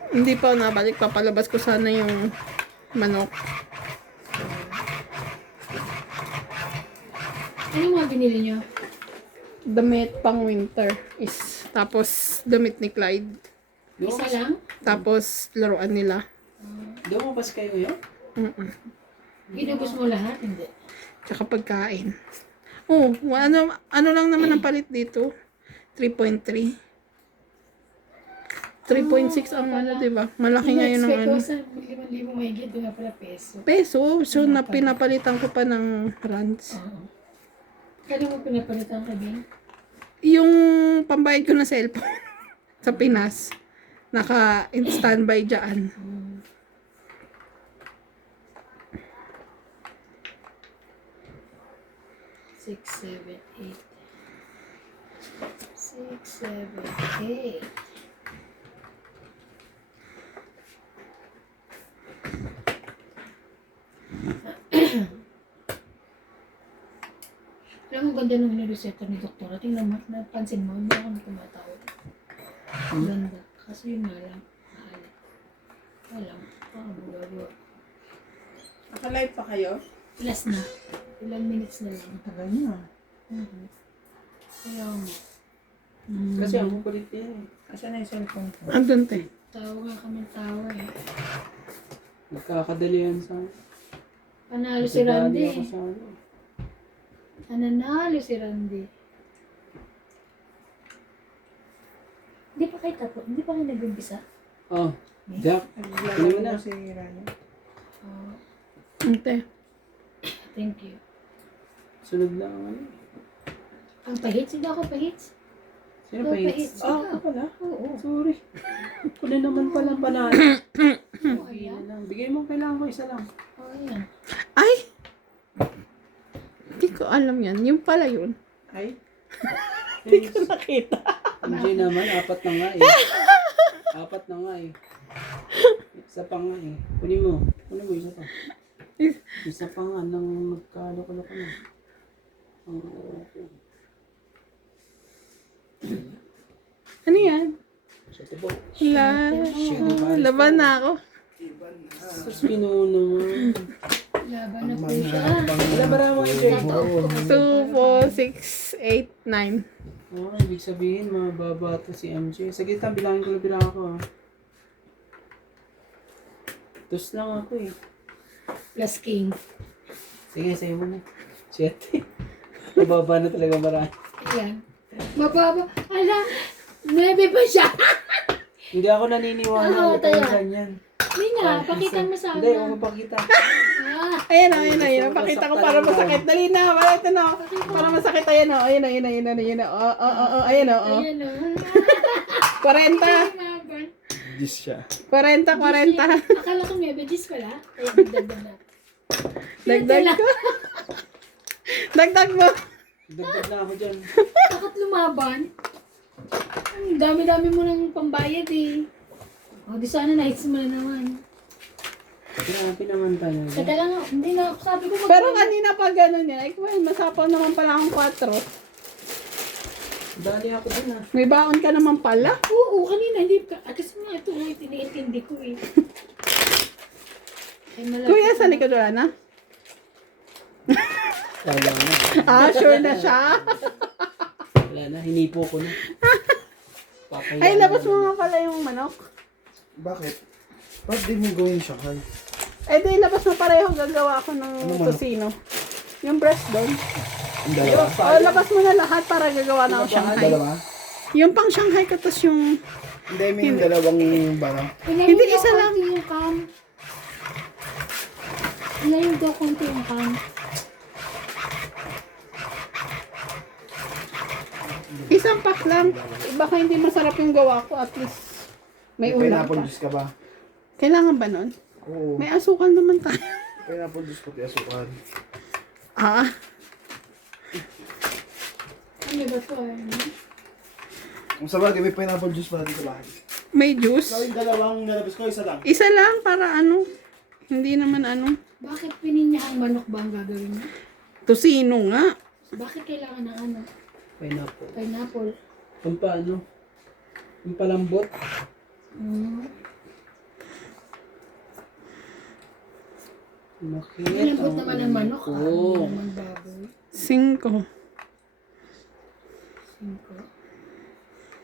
Hindi pa nabalik. Papalabas ko sana yung manok. Ano yung mga binili nyo? Damit pang winter is. Tapos damit ni Clyde. Isa lang? Tapos laruan nila. Dumapas kayo yun? Inubos mo lahat? Hindi. Tsaka pagkain. Oh, ano lang naman ang palit dito? 3.3. 3.6 ang ano, diba? Malaki ngayon ang ano. Expect ko sa 5,000 mahigit doon nga pala peso. Peso. So, pinapalitan ko pa ng rands. Oo. Kaya mo pinapalitan ka din? Yung pambayad ko na cellphone sa Pinas. Naka-standby dyan. Six, seven, eight. 6, 7, 8. Alam mo, ganda nung nireseta ni doktora. Tingnan mo, napansin mo, hindi ako na tumatawag. Ganda. Kasi yun nga lang. Mahal. Alam, pakabulawa. Naka-live pa kayo? Last na. Ilang minutes na lang. Tagal na. Kaya mo. Kasi ang kukulit niya eh. Asa na yung cellphone ko? Andun, te. Tawa nga kami tawa eh. Nagkakadali yan sa... Panalo si Nadali Randy. ako sa ano. Nanalo si Randy. Hindi pa kayo tapos? Hindi pa kayo nag-umpisa? Oh, Jack. Ano mo na? Oh, Ante. thank you. Sunod lang ang ano. Ang pahits? Hindi ako pahits. Sino Ikaw pa hits? pahits. Ah, Ikaw. ako pala. Oo. Sorry. Kunin naman pala panalo. Oh, ayan. Bigay mo, kailangan ko isa lang. Oh, ayan. Ay! Hindi ko alam yan. Yung pala yun. Ay. Hindi ko nakita. MJ naman, apat na nga eh. Apat na nga eh. Isa pa nga eh. Kunin mo. Kunin mo isa pa. Isa pa nga nang nagkaloko-loko na. Ano yan? Sa tibo. Laban na ako. Sus, pinuno mo. Laban na po siya. Wala ba raw mga MJ? 2, 4, 6, 8, 9. Oh, ibig sabihin, mababa to si MJ. Sa gitna, bilangin ko na bilang ako ah. Tus lang ako eh. Plus king. Sige, sa'yo mo na. Shit. Mababa na talaga marami. Ayan. Mababa. Ala, 9 pa siya. Hindi ako naniniwala Oo, na tayo. pinsan yan. Hindi nga, pakita mo sa Hindi, akin. huwag mo pakita. Ah, Ayan o, ayan o, ayan o. Pakita ko para masakit. Dali na, ito na. Para masakit, ayan o. Ayan o, ayan o, ayan o, ayan o. Ayan o, o. ayan o. 40. Laban. Diyos siya. 40, 40. Akala ko may badges pala. Kaya nagdagdag na. Dagdag ko. Dagdag mo. Dagdag na ako dyan. Bakit lumaban? Ang dami-dami mo ng pambayad eh. O, di sana na-hits mo na naman. Grabe naman talaga. Teka lang, hindi na, sabi ko Pero kanina pa gano'n yan. Ay, well, masapaw naman pala akong 4. Dali ako dun ah. May baon ka naman pala. Oo, kanina, hindi ka. Kasi mga ito, ay, tiniintindi ko eh. Ay, malapit Kuya, na. sa likod wala na? Wala na. Sure na siya. Wala na, hinipo ko na. Papahiya Ay, labas na mo naman. nga pala yung manok. Bakit? Ba't di mo gawin Shanghai? Eh, di labas mo pareho gagawa ako ng Ano manok? tocino. Yung breast doon. Ang dalawa? Labas mo na lahat para gagawa na ako Shanghai. Dalawa? Yung pang Shanghai ka, tas yung... Hindi, may dalawang bara. Hindi, isa lang. Yung cam. Ilayo daw konti yung cam. Isang pack lang. Baka hindi masarap yung gawa ko. At least may ulam pineapple pa. juice ka ba? Kailangan ba nun? Oo. May asukal naman tayo. Pineapple juice pati asukal. Ano ba to? Kung sa bagay, may pineapple juice pala dito sa bahay. May juice. Yung dalawang nalabas ko, isa lang. Isa lang para ano. Hindi naman ano. Bakit pininya ang manok ba ang gagawin mo? Tocino nga. Bakit kailangan ng ano? Pineapple. Pineapple. Pampaano? Pampalambot. Makit. Malambot naman ang manok. Oo. Hindi naman baboy. 5. 5.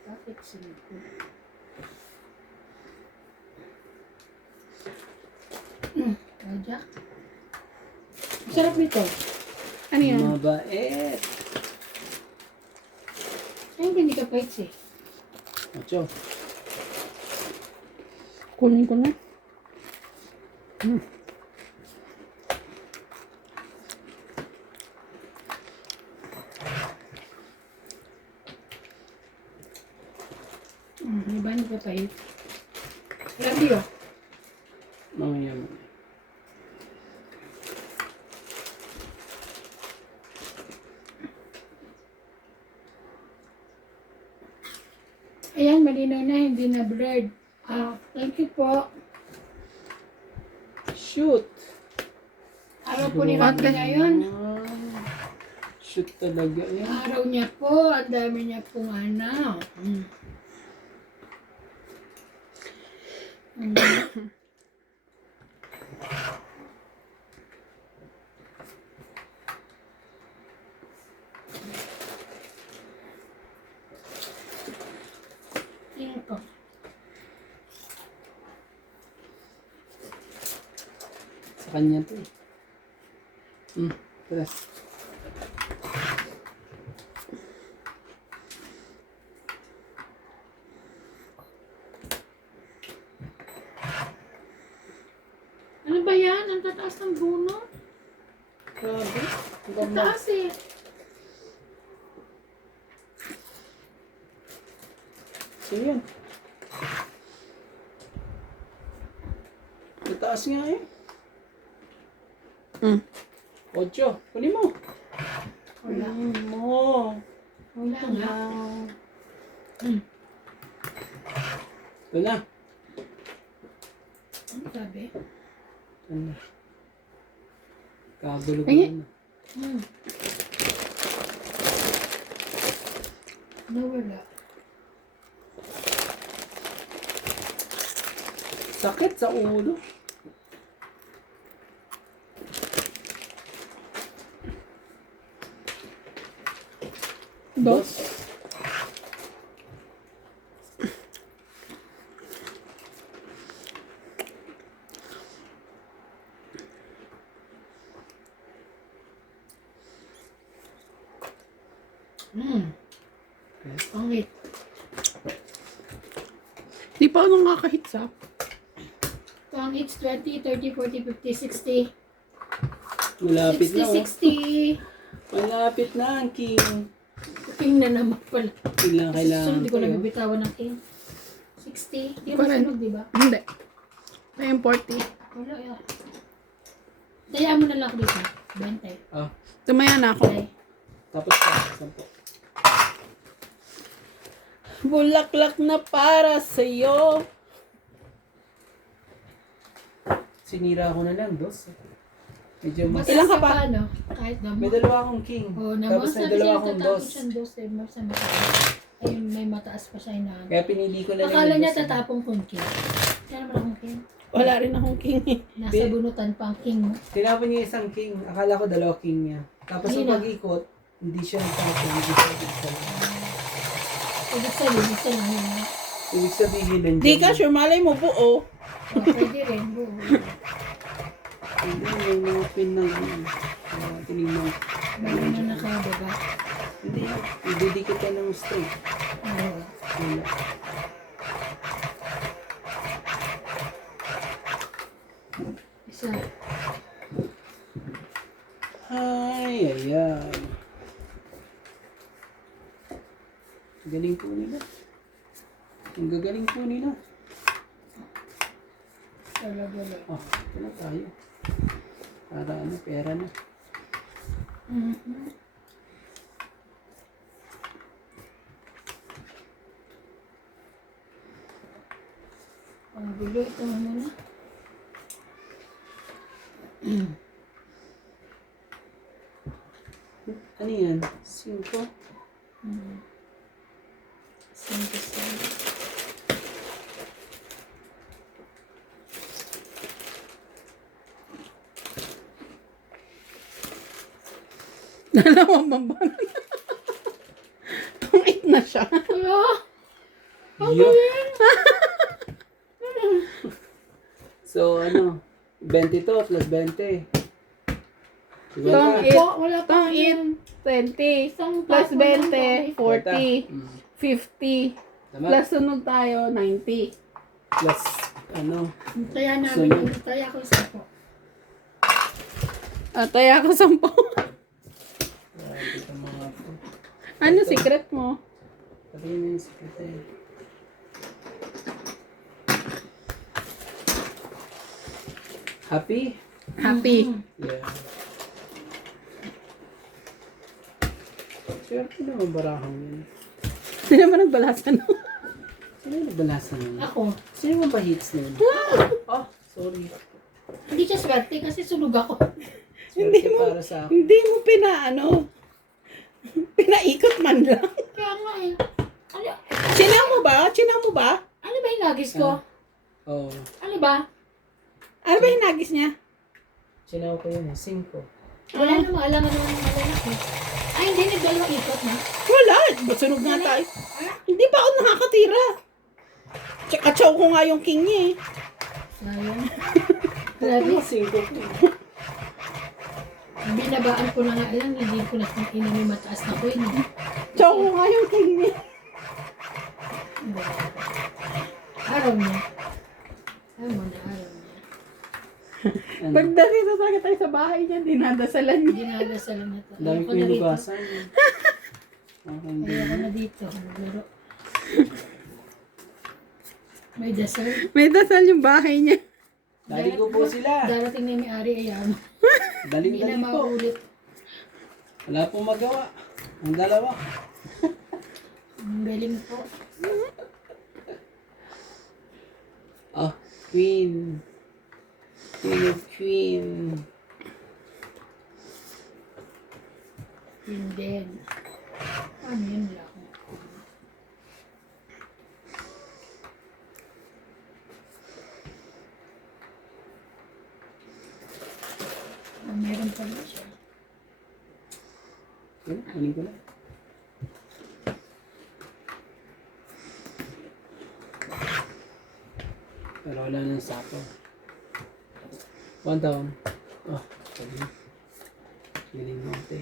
Bakit 5? Raja? Sarap nito. Ano yan? Mabait. Ay, hindi ka pahit eh. Ocho. Kunin ko na. Iba hindi ka pahit. Grabe yun. Mamaya mo. Ayan, malinaw na, hindi na blurred. Thank you po. Shoot. Araw po ni Randy ngayon. Shoot talaga yan. Araw niya po, ang dami niya pong ano. Tingnan ko. Sa kanya to eh. Tara. Ano ba yan? Ang tataas ng buno? Grabe. Ang taas eh. So yun. Mataas nga eh. Ocho. Kunin mo. Wala. Kunin mo. Wala nga. Ito na. Ano sabi? Ito na. Kagulo ko Ay. na. Nawala. Sakit sa ulo. Dos. Pangit. Di pa ako nakakahits ha. Pangit 20, 30, 40, 50, 60. Malapit na oh. 60. Malapit na ang king. King na naman pala. Kailangan Susunod, hindi ko ko na yun. bibitawan ng king. 60. Hindi Ko mo rin. sunog, di ba? Hindi. May 40. Wala yan. Dayaan mo na lang ako dito. 20. Ah, Tumaya na ako. Okay. tapos pa. 10. Bulaklak na para sa'yo. Sinira ko na lang, dos. Medyo mas... Ilan ka pa? Ano? Kahit naman. May dalawa akong king. Oo naman. Tapos may Sabi dalawa niya akong tatapos dos. siyang dos. Eh, mas mataas. Ayun, may mataas pa siya na. Kaya pinili ko na lang Akala yung niya dos. tatapong kung king. Kaya naman akong king. Wala rin akong king eh. Nasa bunutan pa ang king mo. Tinapon niya isang king. Akala ko dalawa king niya. Tapos Ayun yung na. pag-ikot, hindi siya nagtapon. Hindi siya nagtapon. Ibig sabihin yun. Ibig sabihin, nandiyan. Di ka sure, malay mo buo. Pwede rin. buo. Hindi, may mga pin ng tinignan. Meron na nakababa. Hindi, ididikit ka ng straight. Oo. Wala. Isa. Ay, ayan. Galing po nila. Ang gagaling po nila. Talaga lang. Oh, ito na tayo. Para ano, pera na. Mhm. Ang gulo. Ito ano na. Ano yan? 5? Simple. Dalawang bambang. Tungit na siya. Yup. So, ano? 20 to plus 20. Diba Tong na? it. Wala pa. Tong it. 20. Isang Plus tapo lang 20. 40. Mm. 50. Tama? Plus sunod tayo, 90. Plus, ano? Kaya namin Sunod. yun. Kaya ko isa po. At ay ako 10. Grabe itong mga to. Ano secret mo? Sabihin mo yung secret eh. Happy? Happy. Yeah. Swerte naman barahang yun. Sino ba nagbalasan? Sino yung nabalasan nun? Ako. Sino yung ba hits nun? Oh, sorry. Hindi siya swerte kasi sunog ako. Swerte para sa akin. Hindi mo pinaikot man lang. Kaya nga eh. Ano, Chinaw mo ba? Chinaw mo ba? ano ba yung lagis ko? Oh, Ano ba? Ano ba yung nagis niya? sinaw ko yun eh. 5. Wala namang alam ano yung malalaki. Ay, hindi. Nagdalawang ikot na. Wala. Ba't sunog nga tayo? Hindi pa ako nakakatira. Katsaw ko nga yung king niya eh. Sayang. Grabe. Grabe. 5 ko. Binabaan ko na nga lang. Hindi ko na inami mataas na ko yun. Tsaw ko nga yung king niya. Araw niya. Ayaw mo na araw niya. Ano? Pagdating na talaga tayo sa bahay niya, dinadasalan niya. Dinadasalan na to. Ang dami Ayoko ko na rito. hinugasan. Okay, hindi Ayoko na. na dito. Naglaro. May dasal. May dasal yung bahay niya. Dali ko po sila. Darating na yung may-ari. Ayaw. Hindi na Daling-dali po. mauulit. Wala pong magawa. Ang dalawa. Ang galing po. Oh, queen. Queen of queen. Yun din. Ano yun lang? Meron pala siya. Yun, kunin ko na. Pero wala nang sapo. 1 down. Oh, sabi na. Galing mo ate.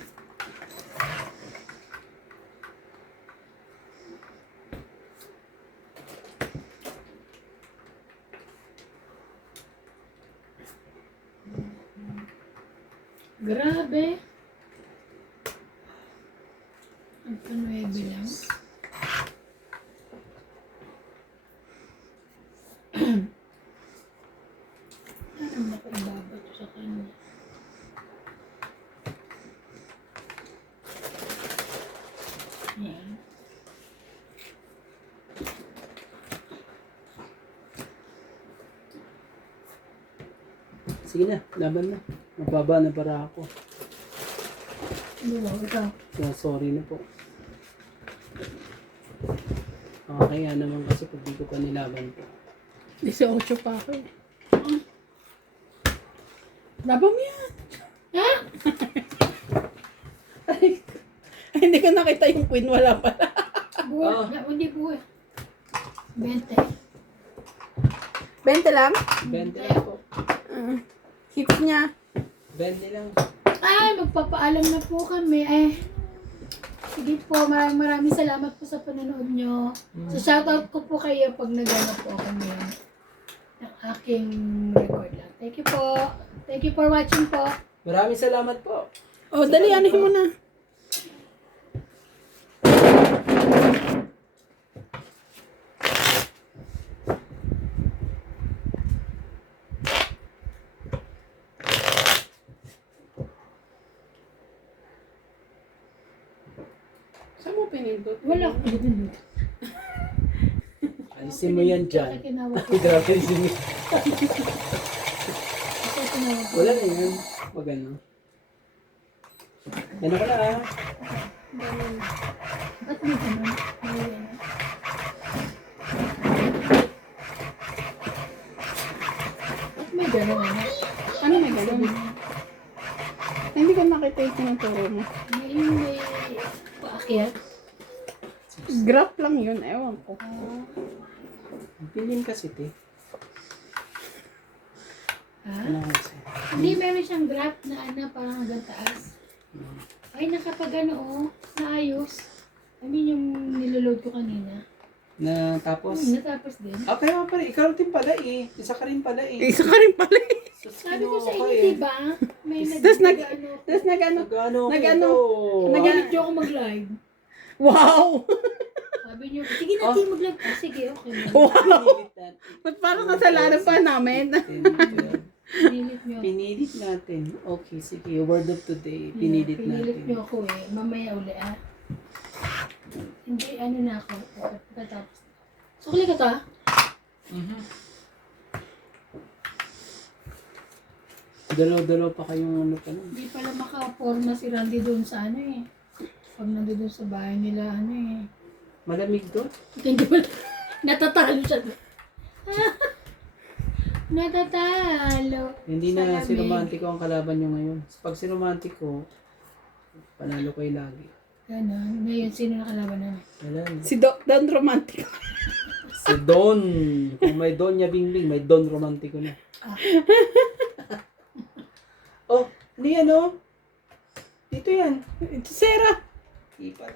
Grabe. Ang panuebe lang. Ano makaibabato sa kanya? Yan. Sige na, laban na. Mababa na para ako. Ano ba? Ikaw. So, sorry na po. Kaya naman kasi pag di ko pa nilaban po. 18 pa ako eh. Labang mo yan. Ha? Ay, hindi ko nakita yung queen. Wala pala. Buhay. Hindi buhay. 20. 20 lang? 20 lang po. Hips niya. 20 lang. Ay, magpapaalam na po kami. Sige po, maraming salamat po sa panonood nyo. So, shoutout ko po kayo pag nagano po ako ngayon ng aking record lang. Thank you po. Thank you for watching po. Maraming salamat po. Oh, dali. Anuhin mo na. Saan mo pinindot? Wala ko din. Alisin mo yan dyan. Kinawag ko. Grabe alisin mo. Ako tinawag ko. Wala na yan. Wag ano. Ano ka na ah? Ba't may ganun? Ba't may ganun? Ano may ganun? Hindi ko nakita yung tinuturo mo. May paakyat. Graph lang yun. Ewan ko. Pilin kasi te. Ha? Ano kasi? Hindi, meron siyang graph na parang hanggang taas. Ay, nakapag naayos. I mean, yung niloload ko kanina. Na tapos? Natapos din. Ah, kaya pala. Ikaw din pala eh. Isa ka rin pala eh. Isa ka rin pala eh. Sabi ko sa Kinuha inyo, eh. diba? May Tapos nag-ano. Tapos nag-ano. Nag-ano Nag-ano? ko Nagalit niyo ako mag-live. Wow! Sabi niyo, sige natin mag-live. Ah, sige, okay. Wow! Ba't parang kasalanan pa namin? Pinilit niyo. Pinilit natin. Okay, sige. Word of today. Pinilit Pinilit natin. niyo ako eh. Mamaya uli Hindi, na ako. Pagkatapos. Sukli ka ta? Dalaw-dalaw pa kayong ano pa nun. Hindi pala makaporma si Randy doon sa Pag nandun sa bahay nila, Malamig doon? Hindi pala. Natatalo siya doon. Natatalo. Hindi na Sa si lamig. Romantico ang kalaban nyo ngayon. Pag si Romantico, panalo kayo lagi. Ganon. Ngayon, sino nakalaban namin? Wala na. Si Don Romantico. Si Don. Kung may Don niya Bingbing, may Don Romantico na. Oh, ni ano? Dito yan. Ito, Sarah. Di pala.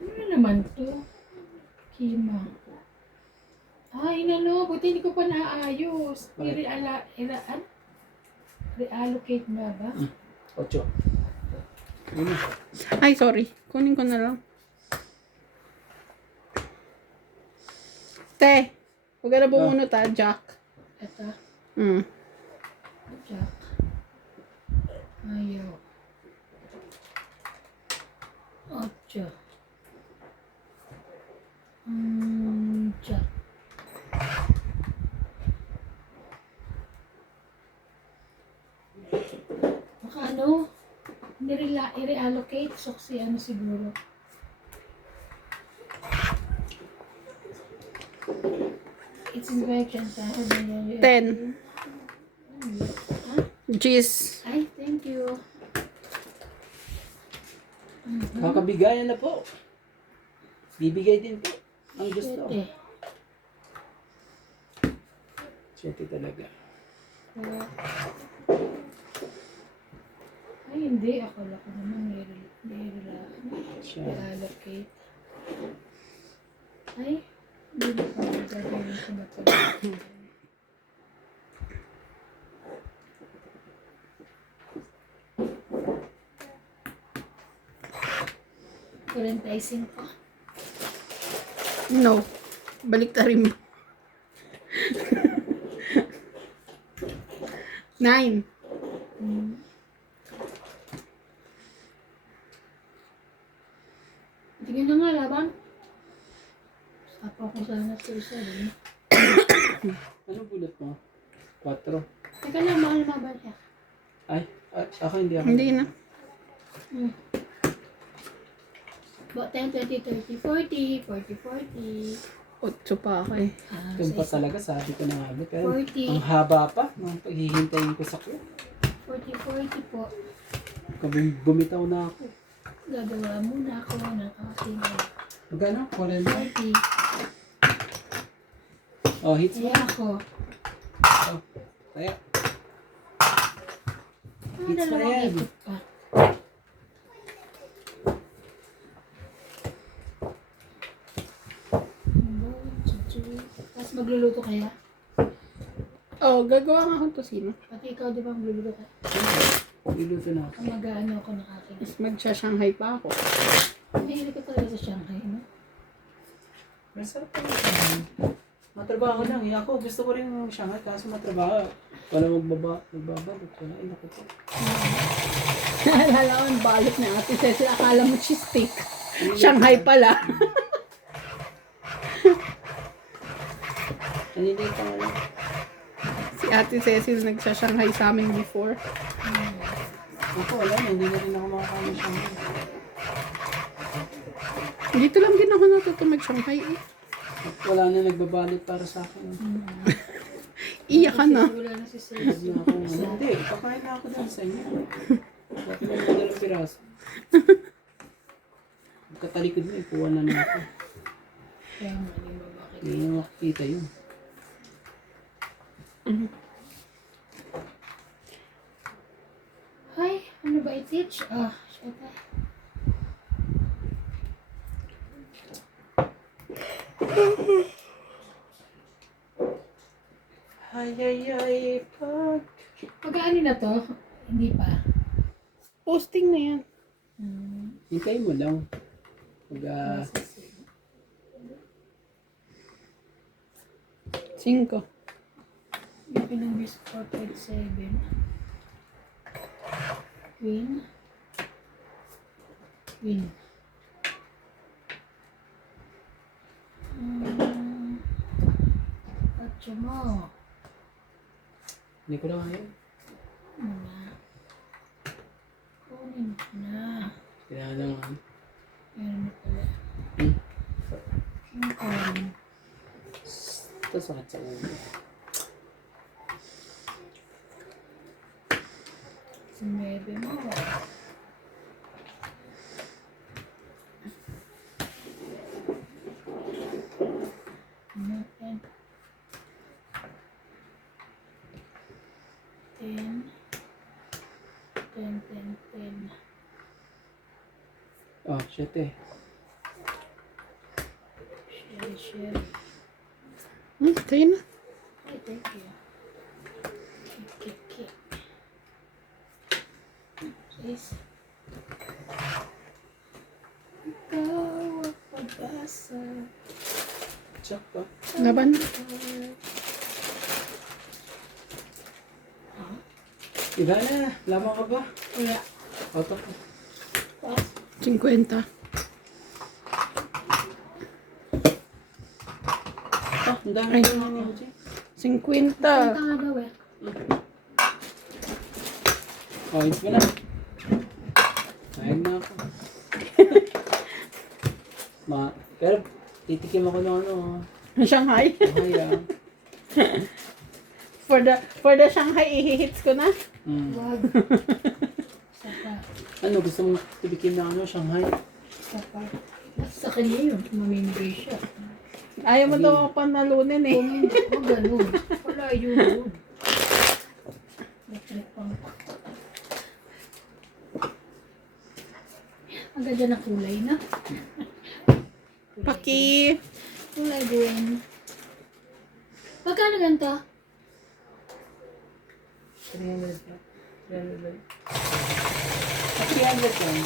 Ano na naman to? Kima. Ay, buti hindi ko pa naayos. Bakit? Reallocate na ba? 8. Ano? Ay, sorry. Kunin ko na lang. Te, huwag ka na bumunot Jack. Ito. Jack. Ayaw. 8. Jack. Baka i-reallocate. So, siguro. It's inspection time. 10. Jeez. Ay, thank you. Kakabigayan na po. Bibigay din po. Ang gusto. Siyete. 7 talaga. Ay, hindi. Akala ko naman Siya. i-allocate. Ay, hindi na pa gagawin ko na ito. ko. No. Balik ta rin mo. 9. Tingnan na nga, labang. Sapa ko sana sa isa din. Ano bulot mo? 4. Teka lang, mahal ba siya? Ay, ako hindi ako. Hindi na. About 10, 20, 30, 40, 40, 40. 8 pa ako eh. Doon pa talaga, sabi ko na nga. Pero 40. ang haba pa nung paghihintayin ko sa queue. 40 po. Bumitaw na ako. Gagawa muna ako ng aking Magkano? 40? 40. Oh, hits mo. Kaya ako. Oh, kaya. Hits pa Dalawang yan. ikot pa. Tapos magluluto kaya? Oh, gagawa nga akong tosino. Pati ikaw di ba magluluto ka? Iluto na ako. Ang mag-ano ako ng aking. Mas magsha-Shanghai pa ako. Mahilig ka talaga sa Shanghai, no? Masarap pa rin. Matrabaho lang. Eh. Ako gusto ko rin ng Shanghai kaso matrabaho. Wala magbabalot. Wala. Ay, naku po. Naalala ko ang balot ni Ate Cecil. Akala mo cheese stick. Shanghai pala. Naniliit pa nga lang. Si Ate Cecil nagsha-Shanghai sa amin before. Ako wala na. Hindi na rin ako makakain ng Shanghai. Dito lang din ako natuto mag-Shanghai eh. At wala na nagbabalot para sa akin. Iyak ka na. Wala na si Sis. Hindi na ako. Hindi. Kakain na ako dahil sa inyo. Bakit na mga dalang piraso? Katalikod mo, ikuha na na ako. Kaya nga, di ba bakit? Hindi na makikita yun. Ay, ano ba i-teach? Ah, shit ah. Ay, pag... Pag-ano na to? Hindi pa. Posting na yan. Hintayin mo lang. Pag, 5. Yung pinang-bis 4.7. Win. Win. Patso mo. hindi ko na ngayon. Ano na? Kunin ko na. Kaya lang, Meron na pala. Hmm. Ang kunin. ito sakit sa ulo. Si Mebe mo. Ano? 10. 10. 10, 10, 10. Oh, shit eh. Share. Tayo na. Ay, thank you. Kik. Please. Ikaw ang pag-asa. Check pa. Laban. Iba na. Laban ka ba? Wala. Auto ko. 50. Ah, ang dami Ay. ko naman yung 50. Punta nga daw eh. Oh, hits mo na. Ayun na ako. Pero titikim ako ng ano. Shanghai. Okay ah. For the Shanghai, ihihits ko na. Wag. Isa pa. Ano, gusto mong tibikim na ano, Shanghai? Isa pa. Sa kanya yun. Mamimigay siya. Ayaw mo daw ako panalunin eh. Kung ganun. Wala yun. Electric pang. Ang ganda ng kulay na. Paki. Kulay green. Pagkano ganito? 300 ba? 300 ba? 300 lang.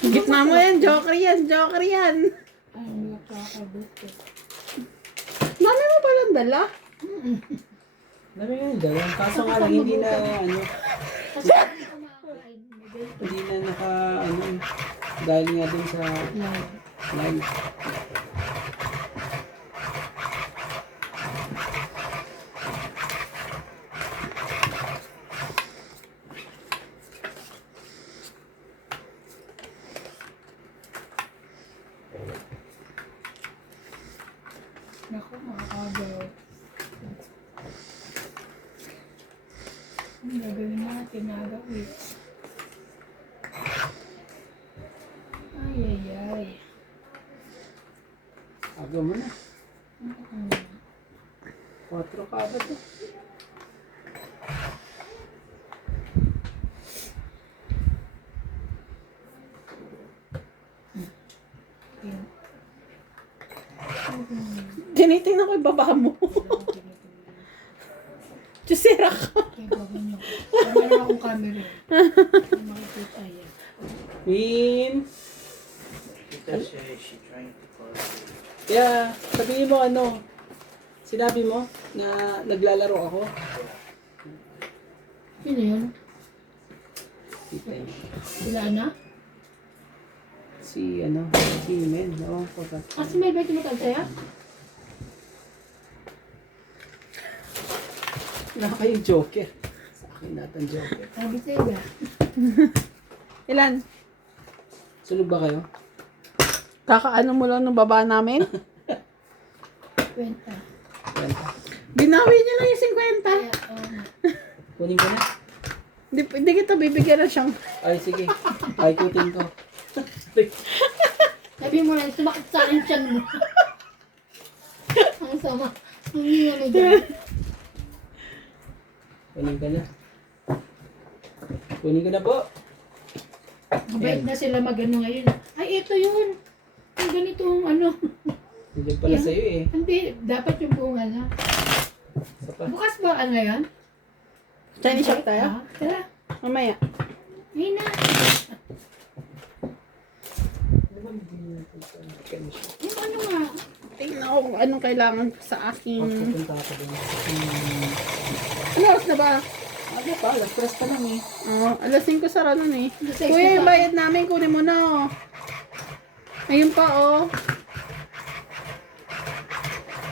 Gitna mo yan. Joker yan. Ay, hindi ako kakabuto. Dami mo palang dala. Dami nga yung dalawang. Kaso nga lang, hindi na ano, Kasi hindi ko makakain. hindi na naka ano, dahil nga dun sa Live. live. Wait. Ay, ay, ay. Agaw mo na. 4 ka ba to? Tinitingnan ko yung baba mo. Chusera ka. Kaya gawin niyo. Wala na akong camera. Hindi makikita yan. Queen! She trying to call you. Kaya, sabihin mo ano, sinabi mo na naglalaro ako. Sino yun? Kita niyo. Sila na? Si ano, si Men. Oo, pagkat. Kasi may ba tumutag sa'yo? Naka yung Joker. Sa akin natin Joker. Sabi sa'yo ba? Ilan? Sunog ba kayo? Kakaano mo lang ng baba namin? Kwenta. Kwenta. Binawi niyo lang yung 50. Kaya, Kunin ko na. Hindi kita bibigyan na siyang... Ay, sige. Ay, kutin ko. sabi mo lang, sumakit sa akin siya mo. Ang sama. Ang hiya mo dyan. Kunin ko na. Kunin ko na po. Mabait na sila mag-ano ngayon. Ay, ito yun. Ang ganitong ano. Nandiyan pala Yan. sa'yo eh. Hindi, dapat yung bunga na. Isa pa. Bukas ba ang ngayon? Chinese shop tayo? Ah, tara. Mamaya. Ngayon na. Yung ano nga. Tingnan ko kung anong kailangan sa aking... Pupunta ako dun. Ano oras na ba? Ano pa? Alas press pa lang eh. Oh, alas 5 sara nun eh. Alas 6 Kuya, na yung pa. bayad namin, kunin mo na oh. Ayun pa oh.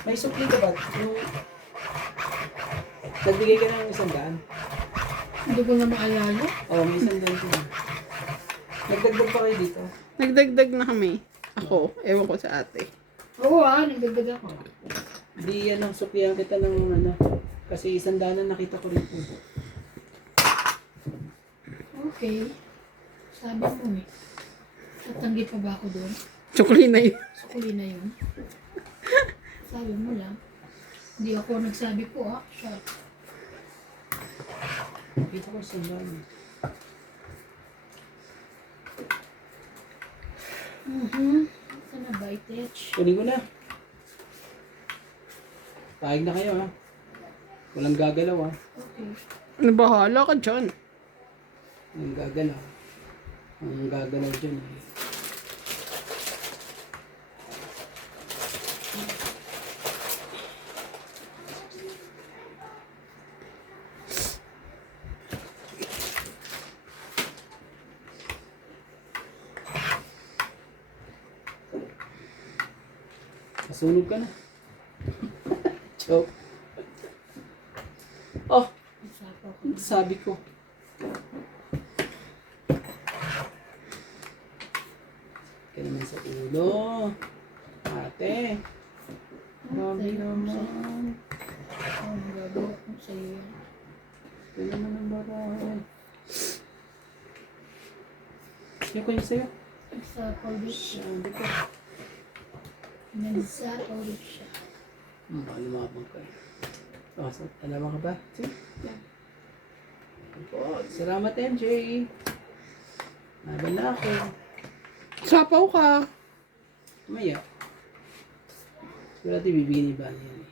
May supli ka ba? Yung... Nagbigay ka ng 100? Hindi ko na maalala. Oo, may 100 ko. Nagdagdag pa kayo dito. Nagdagdag na kami. Ako, ewan ko sa ate. Oo nagdagdag ako. Di yan ang suplihan kita ng ano. Kasi 100 na nakita ko rin po. Okay. Sabi mo eh. Tatanggi pa ba ako doon? Tsukli na yun. Sukuli na yun. Sabi mo lang. Hindi ako nagsabi ko siya. Nakita ko 100. Saan na ba itech? Kunin ko na. Paig na kayo ha. Walang gagalaw ha. Okay. Bahala ka dyan. Walang gagalaw. Ang gagalaw dyan eh. Nasunog ka na. Joke. Oh, Sapo ko. sabi ko. Ka naman sa ulo. Ate. Grabe naman. Ang gagawa ko sa'yo yan. Ito naman ang babae. Yung ko yung sa'yo. Sa ulit siya. Sabi ko. Sa ulit siya. Lumabang ka eh. Oh, alam ka ba? Sige. Yan. Oh, salamat MJ. Laban na ako. Sapaw ka. Maya. Siguro natin bibigyan ni Ivana yan eh.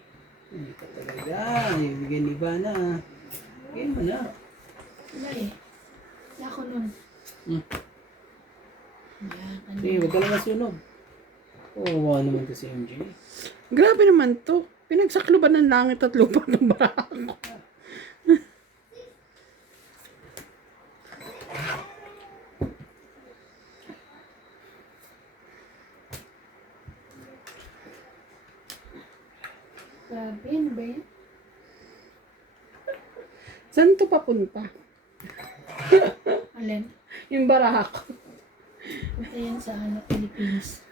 Hindi ka talaga. Bibigyan ni Ivana. Bigyan mo na. Wala eh. Wala ako nun. Hmm. Yan. Ano? Sige, huwag ka lang masunog. Oo, naman to si MJ. Grabe naman to. Pinagsakluban ng langit at lupa ng barako. Grabe, ano ba yan? Saan to papunta? Alin? Yung barako. Punta yan sa Philippines.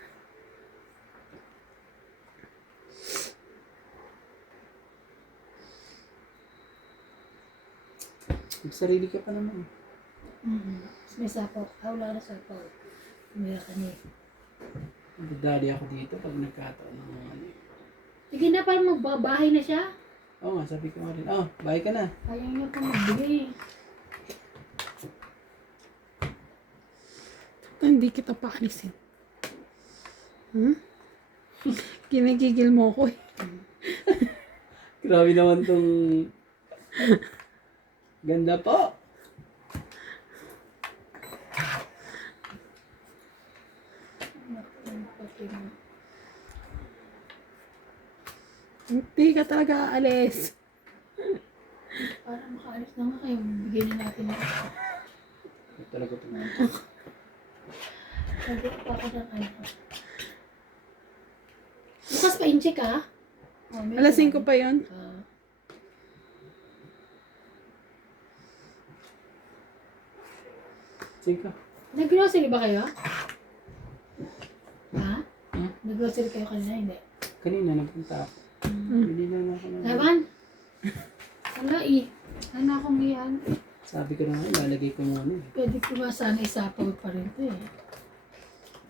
Magsarili ka pa naman. May sapaw. Wala ka na sapaw. Umira ka niya. Nagdadali ako dito pag nagkataon ng mga ano. Sige na, parang magbabahay na siya. Oo nga, sabi ko nga rin. Oh, bahay ka na. Ayaw niya pa magbigay. Hindi kita paalisin. Kinagigil mo ko eh. Grabe naman tong... Ganda po. Hindi ka talaga aalis. Para makaalis na nga kayo, bigyan na natin na ito. Ito talaga ito. Sabi pa ako ng ano. Bukas pa in-check ha? Oh, may Alas 5 sabi. pa yun. Sige. Nag-grocery ba kayo? Ha? Hmm? Nag-grocery kayo kanina? Hindi. Kanina nagpunta ako. Bili na ako ng... Laban? Wala eh. Ano akong iyan? Sabi ko na nga, ilalagay ko muna eh. Pwede ko nga sana isapaw pa rin ito eh.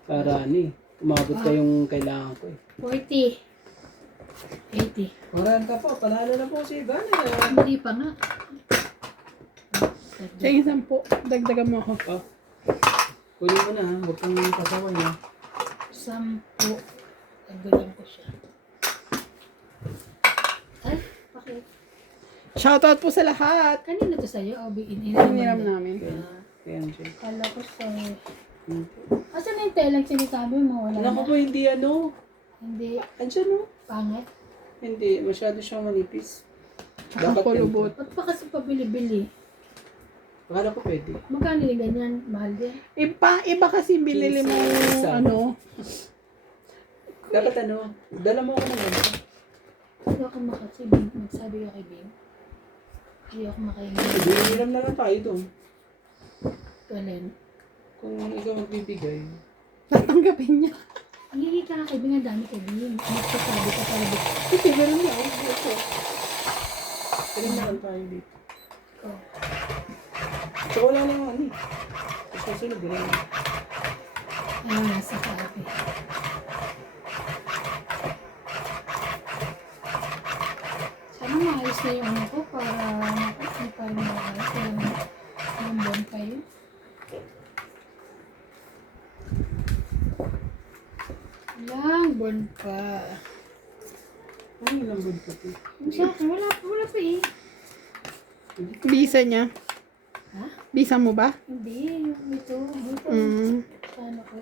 Para ano eh, umabot pa yung kailangan ko eh. 40. 80. 40 po, panalo na po si Ivana. Hindi pa nga. Siya yung 10. Dagdagan mo ako. Oh, kunin mo na ha, huwag kang pasaway ha. 10. Nagdagan ko siya. Ay, bakit? Shoutout po sa lahat. Kanina to sa'yo o Iniram namin. Kaya ano siya. Kala ko sa'yo. Hmm. Asan na yung telang sinasabi mo? Wala Alam ko na. po hindi ano. Hindi. Andiyan no? Pangit. Hindi, masyado siyang manipis. Ako lubot. Ba't pa kasi pabili-bili? Akala ko pwede. Magkano yung ganyan? Mahal din. Iba kasi binili mo 15 isa. ano. Dapat ano, dala mo ako ng ganito. Hindi ako makasibing. Magsabi ka kay Bing. Hindi ako makaingin. Biniram na lang tayo doon. Kalen. Kung ikaw magbibigay. Tatanggapin niya. Hindi ka na kay Bing. Ang dami kay Bing. Magsasabi ka para Bing. Hindi, meron niya ako dito. Kaling na lang tayo dito. Ikaw. So wala lang ano eh. Tapos susunod, wala lang. Ano nasa kape. Sana maayos na yung ano ko para hindi pa rin maayos. Yung buwan pa yun. Ilang buwan pa. Ay, lambod ko ito. Yung sa akin, wala pa eh. Bisa niya. Ha? Bisa mo ba? Hindi, yung ito. Ito. Sana ko.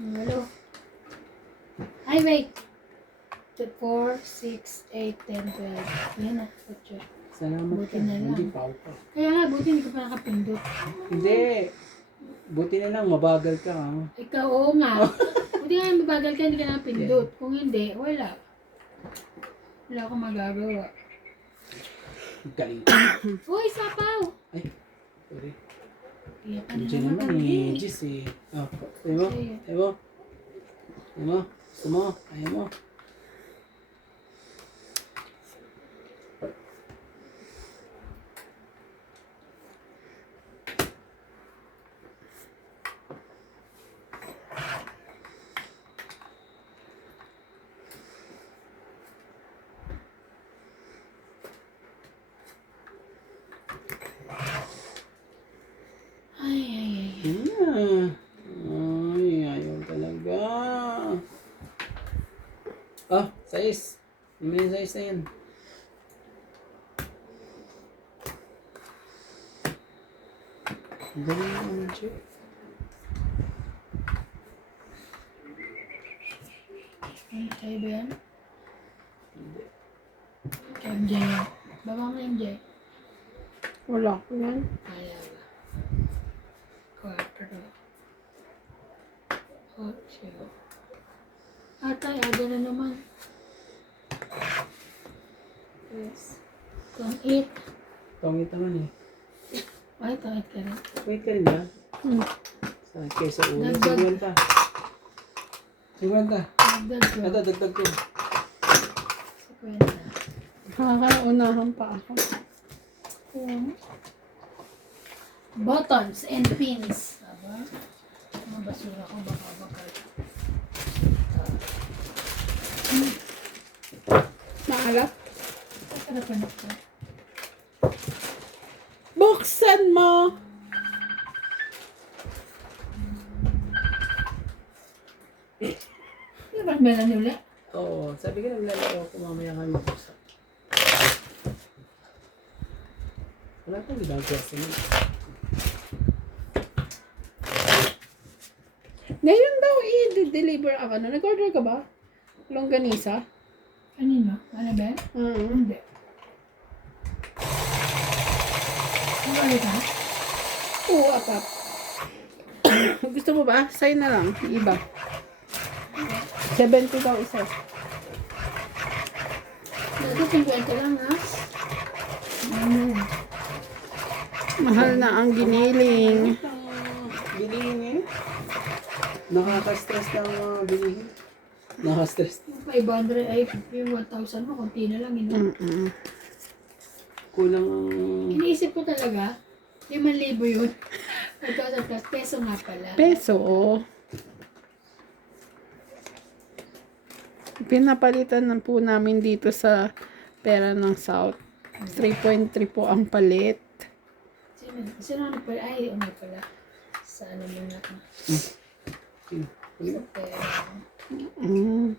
Hello. Ay, wait. 2, 4, 6, 8, 10, 12. Yan na. Kutya. Salamat Buti ka. na lang. Hindi pa ako pa. Kaya nga, buti hindi ko pa nakapindot. Hindi. Buti na lang, mabagal ka ha. Ikaw, oo nga. Buti nga mabagal ka, hindi ka nakapindot. Kung hindi, wala. Wala akong magagawa. Galing. Uy, sapaw! Ay, sorry. Iyak ka na Diyan naman naman kami. eh. Jis eh. Oh, ayaw mo? Ayaw mo? Ayaw mo? Gusto mo? Ayaw mo? Ay, ay, ay. Ay, ayaw talaga. Ah, sais. May sais na yan. Ang galing naman siya. Kayo ba yan? Hindi. Kay MJ yan. Baba mo MJ. Wala ko yan. Kaya ba? Kwarto. Ocho. Atay, aga na naman. Yes. Kung 8. Tongit naman eh. Ay, tawid ka rin. Wait ka rin ba? Sa kesa ulo. Dagdag. 50. 50. Dagdag ko. Ito, dagdag ko. 50. Nakakaunahan pa ako. Buttons and pins. Aba? Mga basura ko baka bakal. Maalat. Kakarapan ito. Buksan mo! Di ba meron ulit? Oo, sabi ko naglalaro ako mamaya kami magpapasa. Wala pang ginagawa sa inyo. Ngayon daw i-deliver ang ano. Nag-order ka ba? Longganisa? Kanino? Ano ba? Hindi. Ano ulit ha? Oo, atap. Gusto mo ba? Sa'yo na lang. Iba. 70 daw isa. Dito 50 lang ha? Mahal na ang giniling. Bilihin eh. Nakaka-stress ng mga bilihin. Nakaka-stress. Yung 500 ay yung 1,000 mo, konti na lang. Kulang ang... Iniisip ko talaga, 5,000 yun. 1,000 plus peso nga pala. Peso, oh. Pinapalitan na po namin dito sa pera ng South. 3.3 po ang palit. Sino ano pala? Ay, ano pala. Sa ano muna ka? Sa pera. Mm.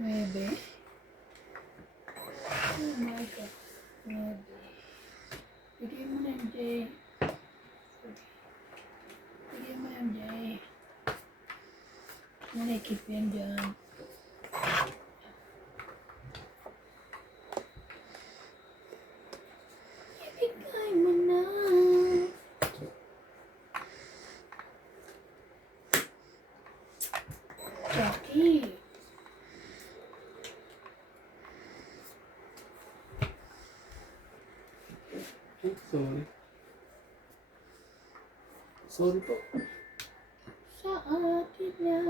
Maybe. Oh my God. Maybe. Bigay mo na MJ. Bigay mo MJ. Nakikip yan dyan. Ibigay mo na. Jackie. Ay, sorry. Sorry po. Sa atin lang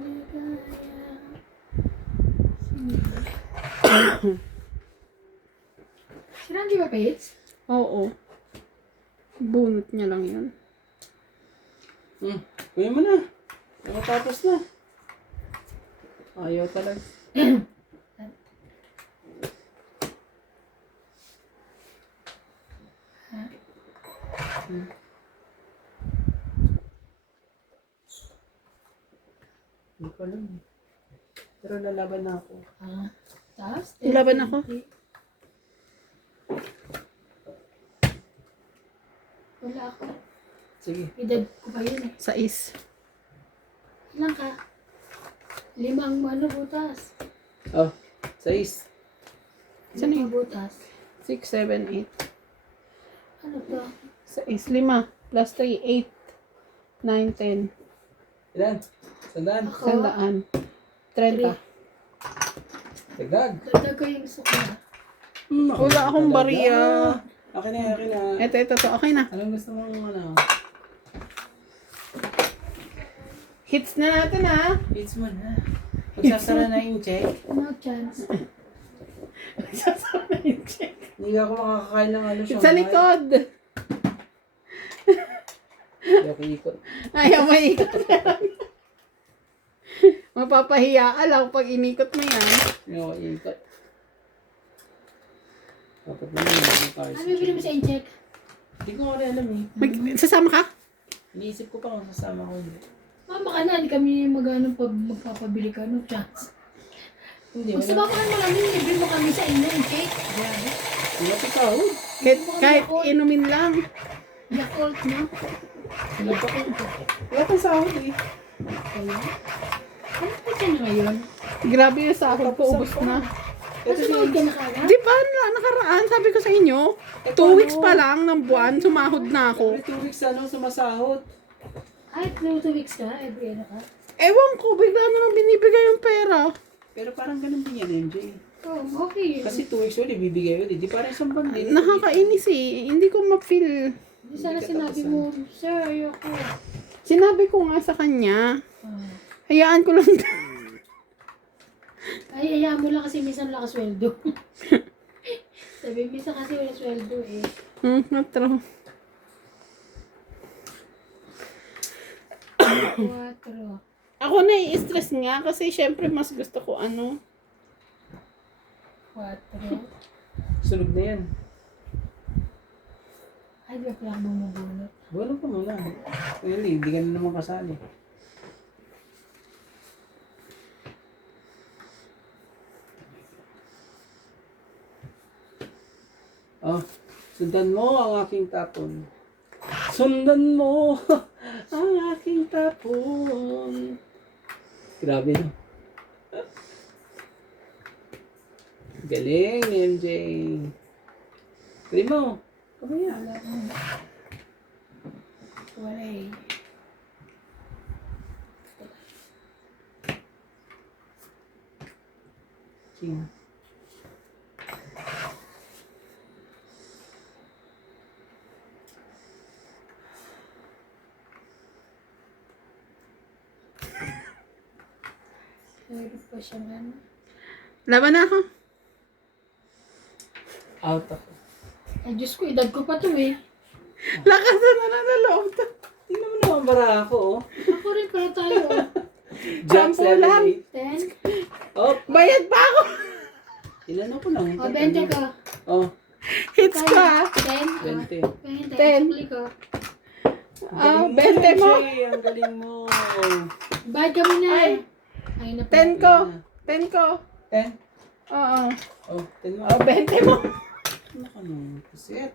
ligaya. Si Randy ba Pates? Oo. Bunot niya lang yun. Kuya mo na. Nakatapos na. Ayaw talaga. Hindi ko alam. Pero lalaban na ako. Tapos? Laban ako. Wala ako. Sige. Edad ko pa yun eh. 6. Ilan ka? 5 ano butas? Oh, 6. Saan Lima yun? butas. 6, 7, 8. Ano to? 6, 5. Plus 3, 8. 9, 10. Ilan? Sandaan. Ako? 100. 30. Dagdag. Dagdag ko yung gusto ko na. Wala akong bariya. Akin na, akin na. Ito, to. Okay na. Anong gusto mong ano? Hits na natin, ha? It's mo na. Magsasara na yung check. No chance. Sasama na yung check. Hindi ako makakakain ng ano siya. Sa likod. Hindi ako ikot. Ayaw maikot. Mapapahiya ka lang pag inikot mo yan. Hindi ako ikot. Dapat naman yung cars. Ano yung bili mo sa incheck? Hindi ko nga rin alam eh. Sasama ka? Iniisip ko pa kung sasama ko hindi. Mama ka na, hindi kami magpapabili ka. No chance. Hindi, Kung sumama mo namin, libre mo kami sa inyo yung cake. Grabe. Wala pa tao. Kahit inumin lang. Yakult na. Wala pa ko. Wala pa sahod eh. Kaya? Ano pa siya na ngayon? Grabe yung sahod ko, ubos na. Masumahod ka na kagad? Di ba nakaraan, sabi ko sa inyo, 2 weeks pa lang ng buwan, sumahod na ako. Every 2 weeks sumasahod. Ay, 2 weeks ka? Every ano ka? Ewan ko, bigla na lang binibigay yung pera. Pero parang ganun din yan, MJ. Oh, okay. Kasi 2 weeks ulit, bibigay ulit. Di parang isang buwan din. Nakakainis eh, hindi ko ma-feel. Hindi sana sinabi mo, sir, ayoko. Sinabi ko nga sa kanya, Hayaan ko lang. Ay, hayaan mo lang kasi minsan wala ka sweldo. Sabi, minsan kasi wala sweldo eh. True. 4. Ako nai-stress nga kasi syempre mas gusto ko ano. 4. Sunog na yan. Ay, di ba pala bumubunot? Wala pa muna. Ngayon hindi ka na naman kasali. Oh, sundan mo ang aking tapon. Sundan mo ang aking tapon. Grabe no. Galing ni MJ. Galing mo. Kamaya. Wala eh. King. Meron pa siyang ano. Laban na ako. Out ako. Ay, Diyos ko, edad ko pa to eh. Lakasan na ng loob to. Tingnan mo naman bara ako oh. Ako rin pala tayo. Jack Sampu lang. 7-8. 10. Oh, Bayad pa ako. ilan ako lang. O, 20 ka. Oh, Hits ko ah. 10. 20. 20. 10. Sukli ka. Ah, 20 mo. Jay, ang galing mo. Bayad ka muna Ay. eh. Ay, na 10 ko. 10 ko. 10. Oo. Oh, 10 mo. Oh, 20 mo. Ano ka nung puset?